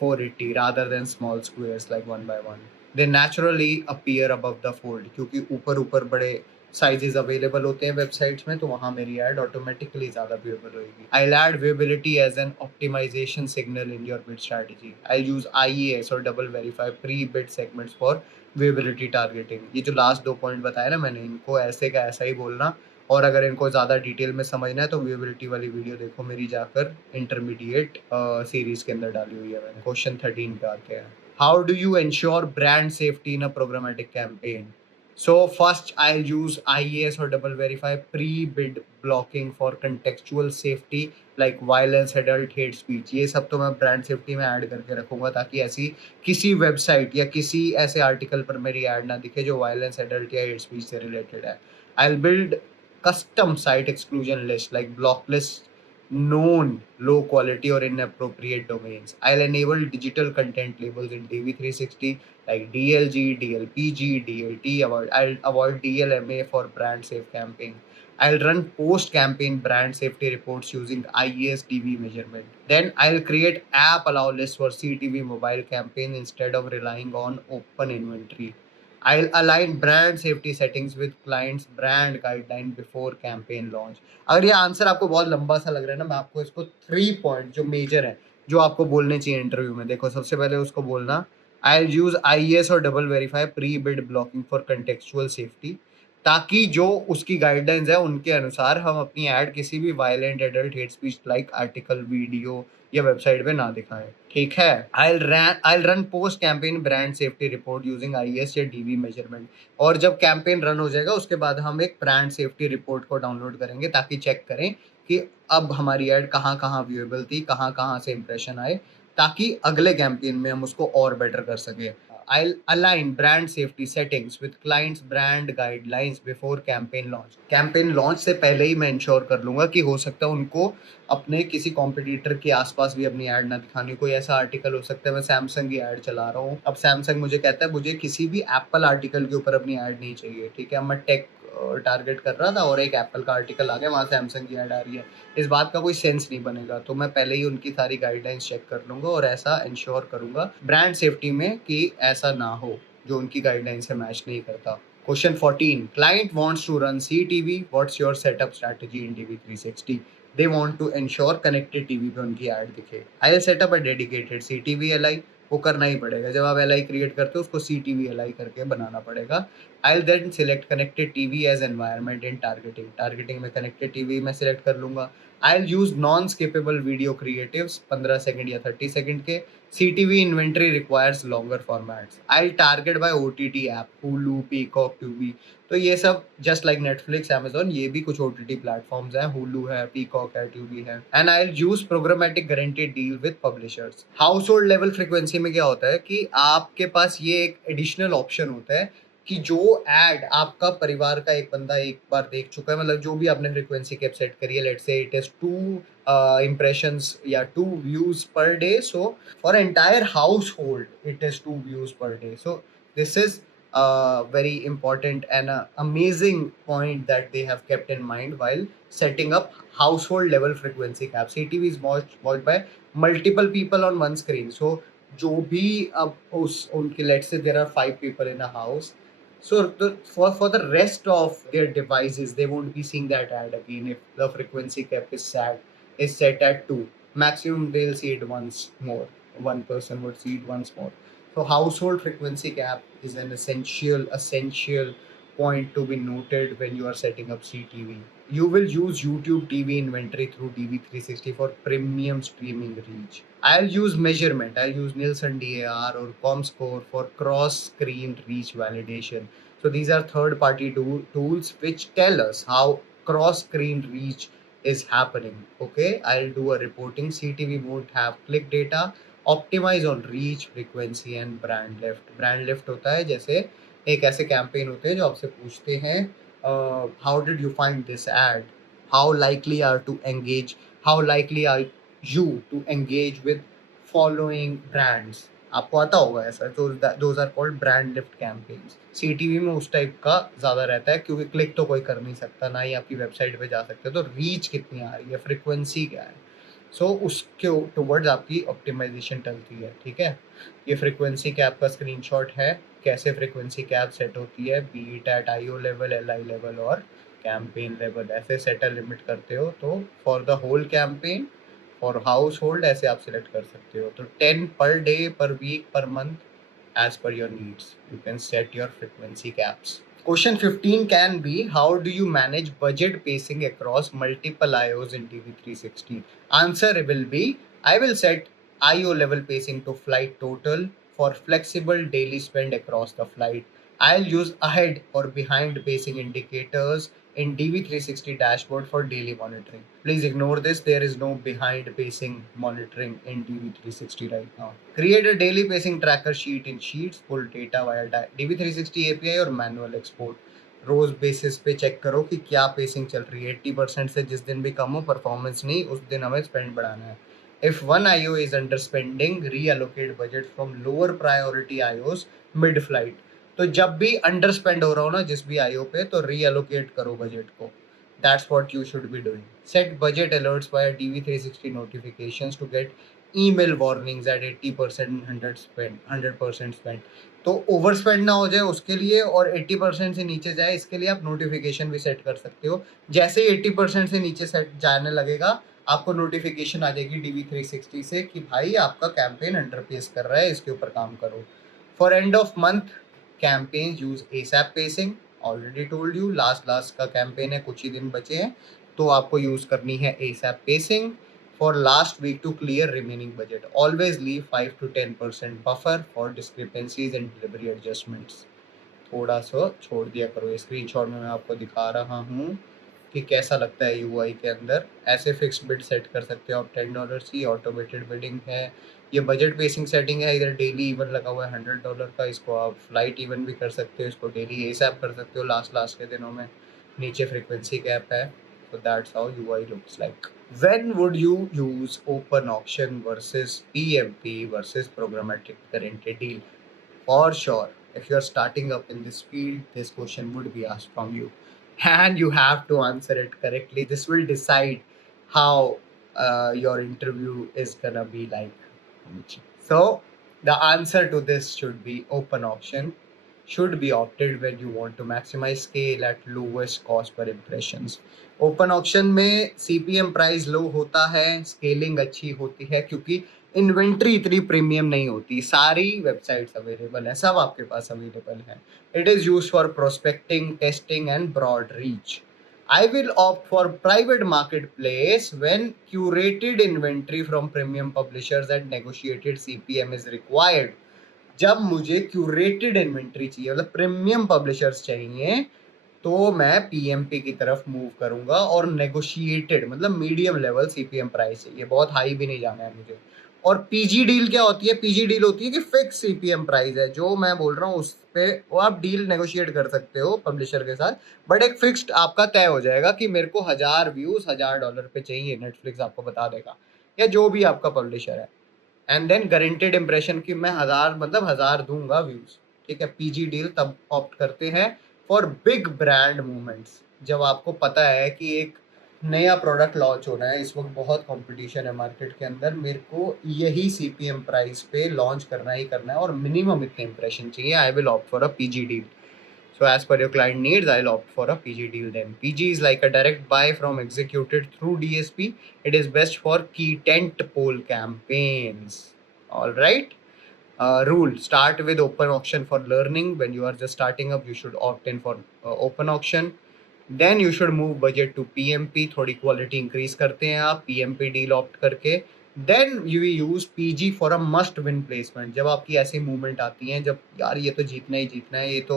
480 rather than small squares like one by one. They naturally appear above the fold क्योंकि ऊपर ऊपर बड़े साइजेस अवेलेबल होते हैं वेबसाइट्स में, तो वहाँ मेरी ऐड ऑटोमेटिकली ज़्यादा viewable होगी. I'll add viewability as an optimization signal in your bid strategy. I'll use IES और double verify pre-bid segments for viewability targeting. ये जो लास्ट 2 पॉइंट बताया ना मैंने, इनको ऐसे का ऐसा ही बोलना, और अगर इनको ज़्यादा डिटेल में समझना है तो विजिबिलिटी वाली वीडियो देखो मेरी, जाकर इंटरमीडिएट सीरीज के अंदर डाली हुई है मैंने. क्वेश्चन 13 पे आते हैं. How do you ensure brand safety in a programmatic campaign? So first I'll use IES or double verify pre-bid blocking for contextual safety like violence, adult hate speech. ये सब तो मैं ब्रांड सेफ्टी में ऐड करके रखूंगा ताकि ऐसी किसी वेबसाइट या किसी ऐसे आर्टिकल पर मेरी ऐड ना दिखे जो वायलेंस, एडल्ट या हेट स्पीच से रिलेटेड है. I'll build custom site exclusion list like blocklist known low quality or inappropriate domains. I'll enable digital content labels in DV360 like DLG, DLPG, DLT. I'll avoid DLMA for brand safe campaign. I'll run post-campaign brand safety reports using IES-DV measurement. Then I'll create app allow lists for CTV mobile campaign instead of relying on open inventory. I'll align brand safety settings with client's brand guideline before campaign launch. अगर ये आंसर आपको बहुत लंबा सा लग रहा है ना, मैं आपको इसको 3 पॉइंट जो मेजर है जो आपको बोलने चाहिए इंटरव्यू में. देखो, सबसे पहले उसको बोलना I'll use IES और double verify pre bid blocking for contextual safety, ताकि जो उसकी गाइडलाइंस है उनके अनुसार हम अपनी ऐड किसी भी violent, adult, hate speech like article, video या वेबसाइट पे ना दिखाएं. ठीक है. I'll run post campaign brand safety report using IES या DV मेजरमेंट. और जब कैंपेन रन हो जाएगा उसके बाद हम एक ब्रांड सेफ्टी रिपोर्ट को डाउनलोड करेंगे ताकि चेक करें कि अब हमारी ऐड कहाँ कहाँ व्यूएबल थी, कहाँ कहाँ से इंप्रेशन आए, ताकि अगले कैंपेन में हम उसको और बेटर कर सके. I'll align brand safety settings with clients brand guidelines before campaign launch. Campaign launch से पहले ही मैं इंश्योर कर लूंगा कि हो सकता है उनको अपने किसी कॉम्पिटिटर के आसपास भी अपनी ऐड ना दिखानी. कोई ऐसा आर्टिकल हो सकता है, मैं सैमसंग की ऐड चला रहा हूँ, अब सैमसंग मुझे कहता है मुझे किसी भी एप्पल आर्टिकल के ऊपर अपनी ऐड नहीं चाहिए. ठीक है, मैं टेक टारगेट कर रहा था और एक एप्पल का आर्टिकल आ गया, वहाँ सैमसंग की ऐड आ रही है. इस बात का कोई सेंस नहीं बनेगा, तो मैं पहले ही उनकी सारी गाइडलाइंस चेक कर लूंगा और ऐसा इंश्योर करूंगा ब्रांड सेफ्टी में कि ऐसा ना हो जो उनकी गाइडलाइन से मैच नहीं करता. Question 14. Client wants to run CTV. What's your setup strategy in DV360? They want to ensure connected TV पे उनकी ऐड दिखे. I'll set up a dedicated CTV LI. वो करना ही पड़ेगा, जब आप LI क्रिएट करते हो उसको CTV LI करके बनाना पड़ेगा. I'll then select connected TV as environment in targeting. Targeting में connected TV मैं select कर लूँगा. I'll use non-skippable video creatives 15 second या 30 सेकंड के. CTV inventory requires longer formats. I'll target by OTT app, Hulu, Peacock, Tubi. तो ये सब just like Netflix, Amazon, ये भी कुछ OTT platforms हैं. Hulu है, Peacock है, Tubi है. And I'll use programmatic guaranteed deal with publishers. Household level frequency में क्या होता है कि आपके पास ये एक additional option होता है कि जो एड आपका परिवार का एक बंदा एक बार देख चुका है, मतलब जो भी आपने फ्रीक्वेंसी कैप सेट करी है, लेट्स से इट इज 2 impressions या 2 views per day, so for entire household it is 2 views per day. So this is a very important and amazing point that they have kept in mind while setting up household level frequency cap. CTV is watched by multiple people on one screen, so जो भी अब उस उनके लेट्स से there are 5 people in a house, so for the rest of their devices, they won't be seeing that ad again if the frequency cap is set at 2. Maximum they'll see it once more. One person would see it once more. So household frequency cap is an essential point to be noted when you are setting up CTV. You will use YouTube TV inventory through DV360 for premium streaming reach. I'll use measurement. I'll use Nielsen DAR or ComScore for cross-screen reach validation. So these are third-party tools which tell us how cross-screen reach is happening. Okay, I'll do a reporting. CTV won't have click data. Optimize on reach, frequency and brand lift. Brand lift होता है जैसे एक ऐसे कैंपेन होते हैं जो आपसे पूछते हैं how did you find this ad? How likely are to engage? How likely are you to engage with following brands? आपको आता होगा ऐसा. तो those are called brand lift campaigns. CTV में उस टाइप का ज़्यादा रहता है क्योंकि क्लिक तो कोई कर नहीं सकता, ना ही आपकी वेबसाइट पे जा सकते, तो रीच कितनी आ रही है, फ्रिक्वेंसी क्या है. सो उसके टुवर्ड्स आपकी ऑप्टिमाइजेशन चलती है, ठीक है। ये फ्रीक्वेंसी कैप का स्क्रीनशॉट है, कैसे फ्रीक्वेंसी कैप सेट होती है, be it at IO level, LI level और कैंपेन लेवल। ऐसे सेटल लिमिट करते हो तो for the whole campaign, for household ऐसे आप सिलेक्ट कर सकते हो। तो 10 per day, per week, per month, as per your needs you can set your frequency caps. Question 15 can be, how do you manage budget pacing across multiple IOs in DV360? Answer will be, I will set IO level pacing to flight total for flexible daily spend across the flight. I'll use ahead or behind pacing indicators in DV360 dashboard for daily monitoring. Please ignore this, there is no behind pacing monitoring in DV360 right now. Create a daily pacing tracker sheet in Sheets, pull data via DV360 API और manual export. रोज बेसिस पे चेक करो कि क्या पेसिंग चल रही है। 80% से जिस दिन भी कम हो, परफॉर्मेंस नहीं, उस दिन हमें स्पेंड बढ़ाना है। If one IO is under spending, reallocate budget from lower priority IOs mid flight. तो जब भी अंडर स्पेंड हो रहा हो ना जिस भी IO पे, तो रीअलोकेट करो बजट को। That's what you should be doing. Set budget alerts via DV360 notifications to get email warnings at 80%, 100% spend. तो ओवर स्पेंड ना हो जाए उसके लिए, और 80% से नीचे जाए इसके लिए आप नोटिफिकेशन भी सेट कर सकते हो। जैसे ही 80% से नीचे सेट जाने लगेगा, आपको नोटिफिकेशन आ जाएगी DV360 से कि भाई आपका कैंपेन अंडर पेस कर रहा है, इसके ऊपर काम करो। For end of month campaigns use ASAP pacing. Already told you, last का कैंपेन है, कुछ ही दिन बचे हैं, तो आपको यूज करनी है ASAP pacing for last week to clear remaining budget. Always leave 5 to 10% buffer for discrepancies and delivery adjustments. थोड़ा सा छोड़ दिया करो। ये स्क्रीनशॉट में मैं आपको दिखा रहा हूँ कि कैसा लगता है UI के अंदर। ऐसे फिक्स्ड बिड सेट कर सकते हो आप $10 की, ऑटोमेटेड बिडिंग है। ये बजट बेसिंग सेटिंग है, इधर डेली इवन लगा हुआ है $100 का, इसको आप फ्लाइट इवन भी कर सकते हो, इसको डेली ASAP कर सकते हो लास्ट के दिनों में। नीचे फ्रीक्वेंसी कैप है। So that's how UI looks like. When would you use open auction versus PMP versus programmatic guaranteed deal? For sure, if you're starting up in this field, this question would be asked from you, and you have to answer it correctly. This will decide how your interview is gonna be like. So, the answer to this should be open auction. Should be opted when you want to maximize scale at lowest cost per impressions. Open auction में CPM प्राइस लो होता है, स्केलिंग अच्छी होती है, क्योंकि इन्वेंट्री इतनी प्रीमियम नहीं होती, सारी वेबसाइट्स अवेलेबल है, सब आपके पास अवेलेबल है। It is use for prospecting, testing and broad reach. I will opt for private marketplace when curated inventory from premium publishers and negotiated CPM is required. जब मुझे क्यूरेटेड इन्वेंट्री चाहिए, मतलब प्रीमियम पब्लिशर्स चाहिए, तो मैं पीएमपी की तरफ मूव करूंगा, और नेगोशिएटेड मतलब मीडियम लेवल सीपीएम प्राइस चाहिए, बहुत हाई भी नहीं जाना है मुझे। और पीजी डील क्या होती है? पीजी डील होती है कि फिक्स सीपीएम प्राइस है, जो मैं बोल रहा हूँ उस पे वो आप डील नेगोशिएट कर सकते हो पब्लिशर के साथ, बट एक फिक्स्ड आपका तय हो जाएगा कि मेरे को 1000 व्यूज $1000 पे चाहिए, नेटफ्लिक्स आपको बता देगा, या जो भी आपका पब्लिशर है। एंड देन गारंटेड इंप्रेशन की मैं 1000 मतलब 1000 दूंगा व्यूज, ठीक है। पीजी डील तब ऑप्ट करते हैं फॉर बिग ब्रांड मूवमेंट्स, जब आपको पता है कि एक नया प्रोडक्ट लॉन्च हो रहा है, इस वक्त बहुत कंपटीशन है मार्केट के अंदर, मेरे को यही सीपीएम प्राइस पे लॉन्च करना ही करना है, और मिनिमम इतने इंप्रेशन चाहिए। I will opt for a PG deal. So as per your client needs, I'll opt for a PG deal then. PG is like a direct buy from executed through DSP. It is best for key tent pole campaigns. All right. Rule: start with open auction for learning. When you are just starting up, you should opt in for open auction. Then you should move budget to PMP. थोड़ी quality increase करते हैं आप PMP deal opt करके. Then you use PG for a must win placement. जब आपकी ऐसी मूवमेंट आती हैं, जब यार ये तो जीतना ही जीतना है, ये तो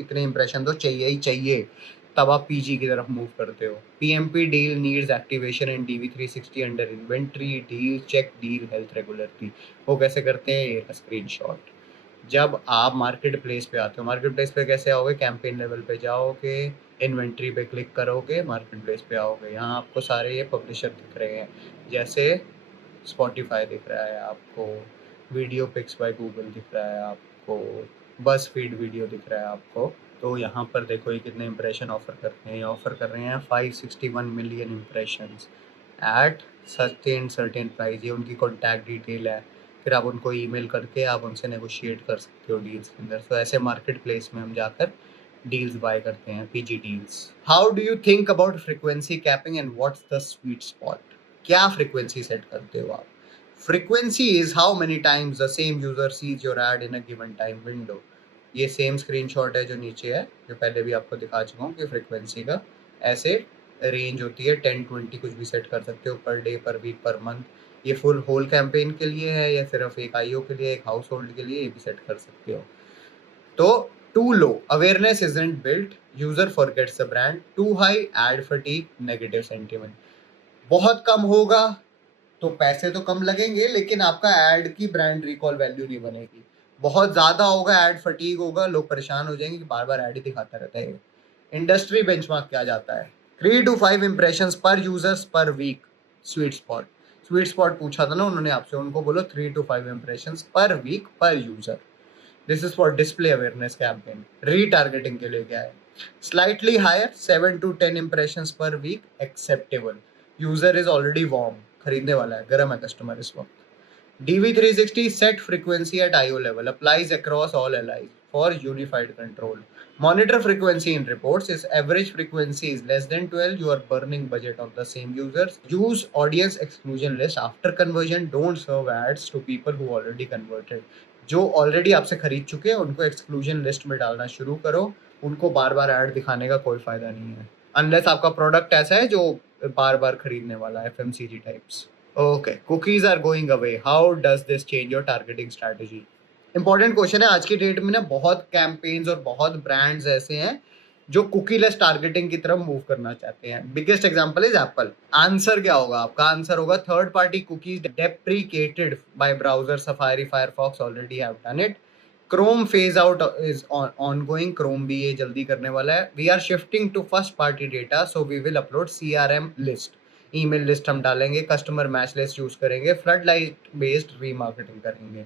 इतने इंप्रेशन तो चाहिए ही चाहिए, तब आप PG की तरफ मूव करते हो. PMP deal needs activation in DV360 under inventory deal check deal health regularly. वो कैसे करते हैं, ये स्क्रीनशॉट. जब आप मार्केट प्लेस पे आते हो, मार्केट प्लेस पे कैसे आओगे? कैंपेन लेवल पे जाओगे, इन्वेंट्री पे क्लिक करोगे, मार्केट प्लेस पे आओगे, यहाँ आपको सारे ये पब्लिशर दिख रहे हैं, जैसे स्पॉटिफाई दिख रहा है आपको, वीडियो पिक्स बाय गूगल दिख रहा है आपको, बस फीड वीडियो दिख रहा है आपको। तो यहाँ पर देखो ये कितने इंप्रेशन ऑफर करते हैं, ये ऑफर कर रहे हैं 561 million impressions, at certain certain price, ये उनकी कॉन्टैक्ट डिटेल है। फिर आप उनको ईमेल करके आप उनसे नेगोशिएट कर सकते हो डील्स के अंदर। तो ऐसे मार्केट प्लेस में हम जाकर डील्स बाय करते हैं, PG deals. How do you think about frequency capping and what's the sweet spot? क्या फ्रीक्वेंसी सेट करते हो आप? Frequency is how many times the same user sees your add in a given time window. ये सेम स्क्रीनशॉट है जो नीचे है, जो पहले भी आपको दिखा चुका हूँ कि फ्रीक्वेंसी का ऐसे रेंज होती है 10-20 कुछ भी सेट कर सकते हो, per day, per week, per month. ये फुल होल कैंपेन के लिए है या सिर्फ एक आईओ के लिए, एक हाउस होल्ड के लिए, ये भी सेट कर सकते हो। तो too low, awareness isn't built, user forgets the brand. Too high, ad fatigue, negative sentiment. बहुत कम होगा तो पैसे तो कम लगेंगे, लेकिन आपका एड की ब्रांड रिकॉल वैल्यू नहीं बनेगी। बहुत ज्यादा होगा, एड फटीग होगा, लोग परेशान हो जाएंगे कि बार बार एड ही दिखाता रहता है। इंडस्ट्री बेंचमार्क क्या जाता है? 3 to 5 impressions per users per week. Sweet spot, sweet spot पूछा था ना उन्होंने आपसे, उनको बोलो 3 to 5 impressions per week per user. This is for display awareness campaign. Retargeting के लिए क्या है? Slightly higher, 7 to 10 impressions per week acceptable. User is already warm, खरीदने वाला है, गर्म है कस्टमर इस वक्त। DV360 set frequency at IO level, applies across all LIs for unified control. Monitor frequency in reports. If average frequency is less than 12, you are burning budget of the same users. Use audience exclusion list after conversion. Don't serve ads to people who already converted. जो ऑलरेडी आपसे खरीद चुके हैं उनको एक्सक्लूजन लिस्ट में डालना शुरू करो, उनको बार बार ऐड दिखाने का कोई फायदा नहीं है, अनलेस आपका प्रोडक्ट ऐसा है जो बार बार खरीदने वाला है, FMCG types. Okay, cookies are going away, how does this change your targeting strategy? Important question है। आज की डेट में ना बहुत कैंपेन्स और बहुत ब्रांड्स ऐसे हैं जो कुकीलेस टारगेटिंग की तरफ मूव करना चाहते हैं। Biggest example is Apple. Answer क्या होगा आपका? आंसर होगा third party cookies deprecated by browser, Safari, Firefox already have done it. Chrome phase out is ongoing, Chrome भी ये जल्दी करने वाला है। We are shifting to first party data, so we will upload CRM list, email list हम डालेंगे, कस्टमर मैच लिस्ट यूज करेंगे, फ्लड लाइट बेस्ड रीमार्केटिंग करेंगे।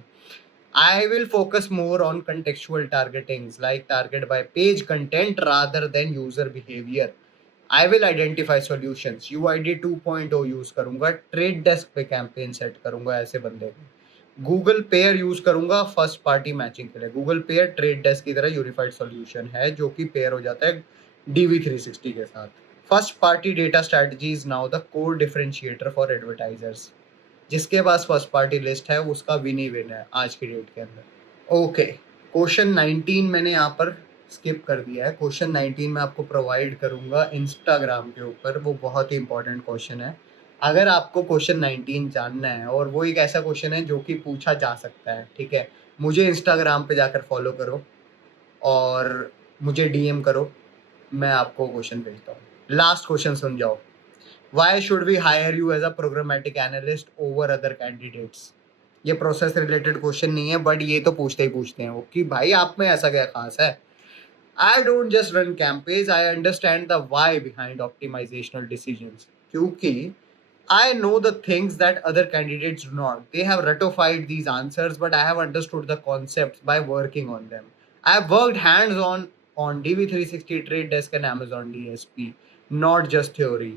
I will focus more on contextual targetings, like target by page content rather than user behavior. I will identify solutions. UID 2.0 use करूंगा, ट्रेड डेस्क पे कैंपेन सेट करूंगा ऐसे बंदे को। गूगल पेयर यूज करूंगा फर्स्ट पार्टी मैचिंग के लिए। गूगल पेयर ट्रेड डेस्क की तरह यूनिफाइड सॉल्यूशन है जो कि पेयर हो जाता है DV360 के साथ। First party data strategy is now the core differentiator for advertisers. जिसके पास फर्स्ट पार्टी लिस्ट है उसका विन ही विन है आज की डेट के अंदर। ओके, क्वेश्चन 19 मैंने यहाँ पर स्किप कर दिया है। क्वेश्चन 19 मैं आपको प्रोवाइड करूंगा इंस्टाग्राम के ऊपर, वो बहुत ही इंपॉर्टेंट क्वेश्चन है। अगर आपको क्वेश्चन 19 जानना है, और वो एक ऐसा क्वेश्चन है जो कि पूछा जा सकता है, ठीक है, मुझे इंस्टाग्राम पे जाकर फॉलो करो और मुझे DM करो, मैं आपको क्वेश्चन भेजता हूँ। लास्ट क्वेश्चन सुन जाओ। Why should we hire you as a programmatic analyst over other candidates? ये प्रोसेस रिलेटेड क्वेश्चन नहीं है, बट ये तो पूछते ही पूछते हैं वो कि भाई आप में ऐसा क्या खास है। I don't just run campaigns, I understand the why behind optimizational decisions, क्योंकि I know the things that other candidates do not. They have ratified these answers, but I have understood the concepts by working on them. I have worked hands on DV360, Trade Desk, and Amazon DSP, not just theory.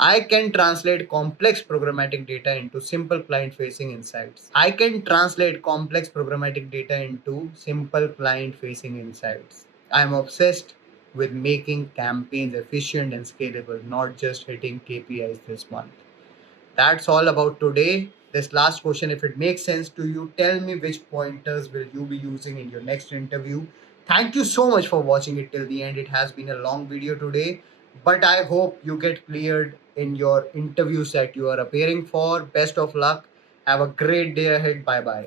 I can translate complex programmatic data into simple client facing insights. I can translate complex programmatic data into simple client facing insights. I am obsessed with making campaigns efficient and scalable, not just hitting KPIs this month. That's all about today. This last question, if it makes sense to you, tell me which pointers will you be using in your next interview. Thank you so much for watching it till the end. It has been a long video today, but I hope you get cleared in your interviews that you are appearing for. Best of luck. Have a great day ahead. Bye bye.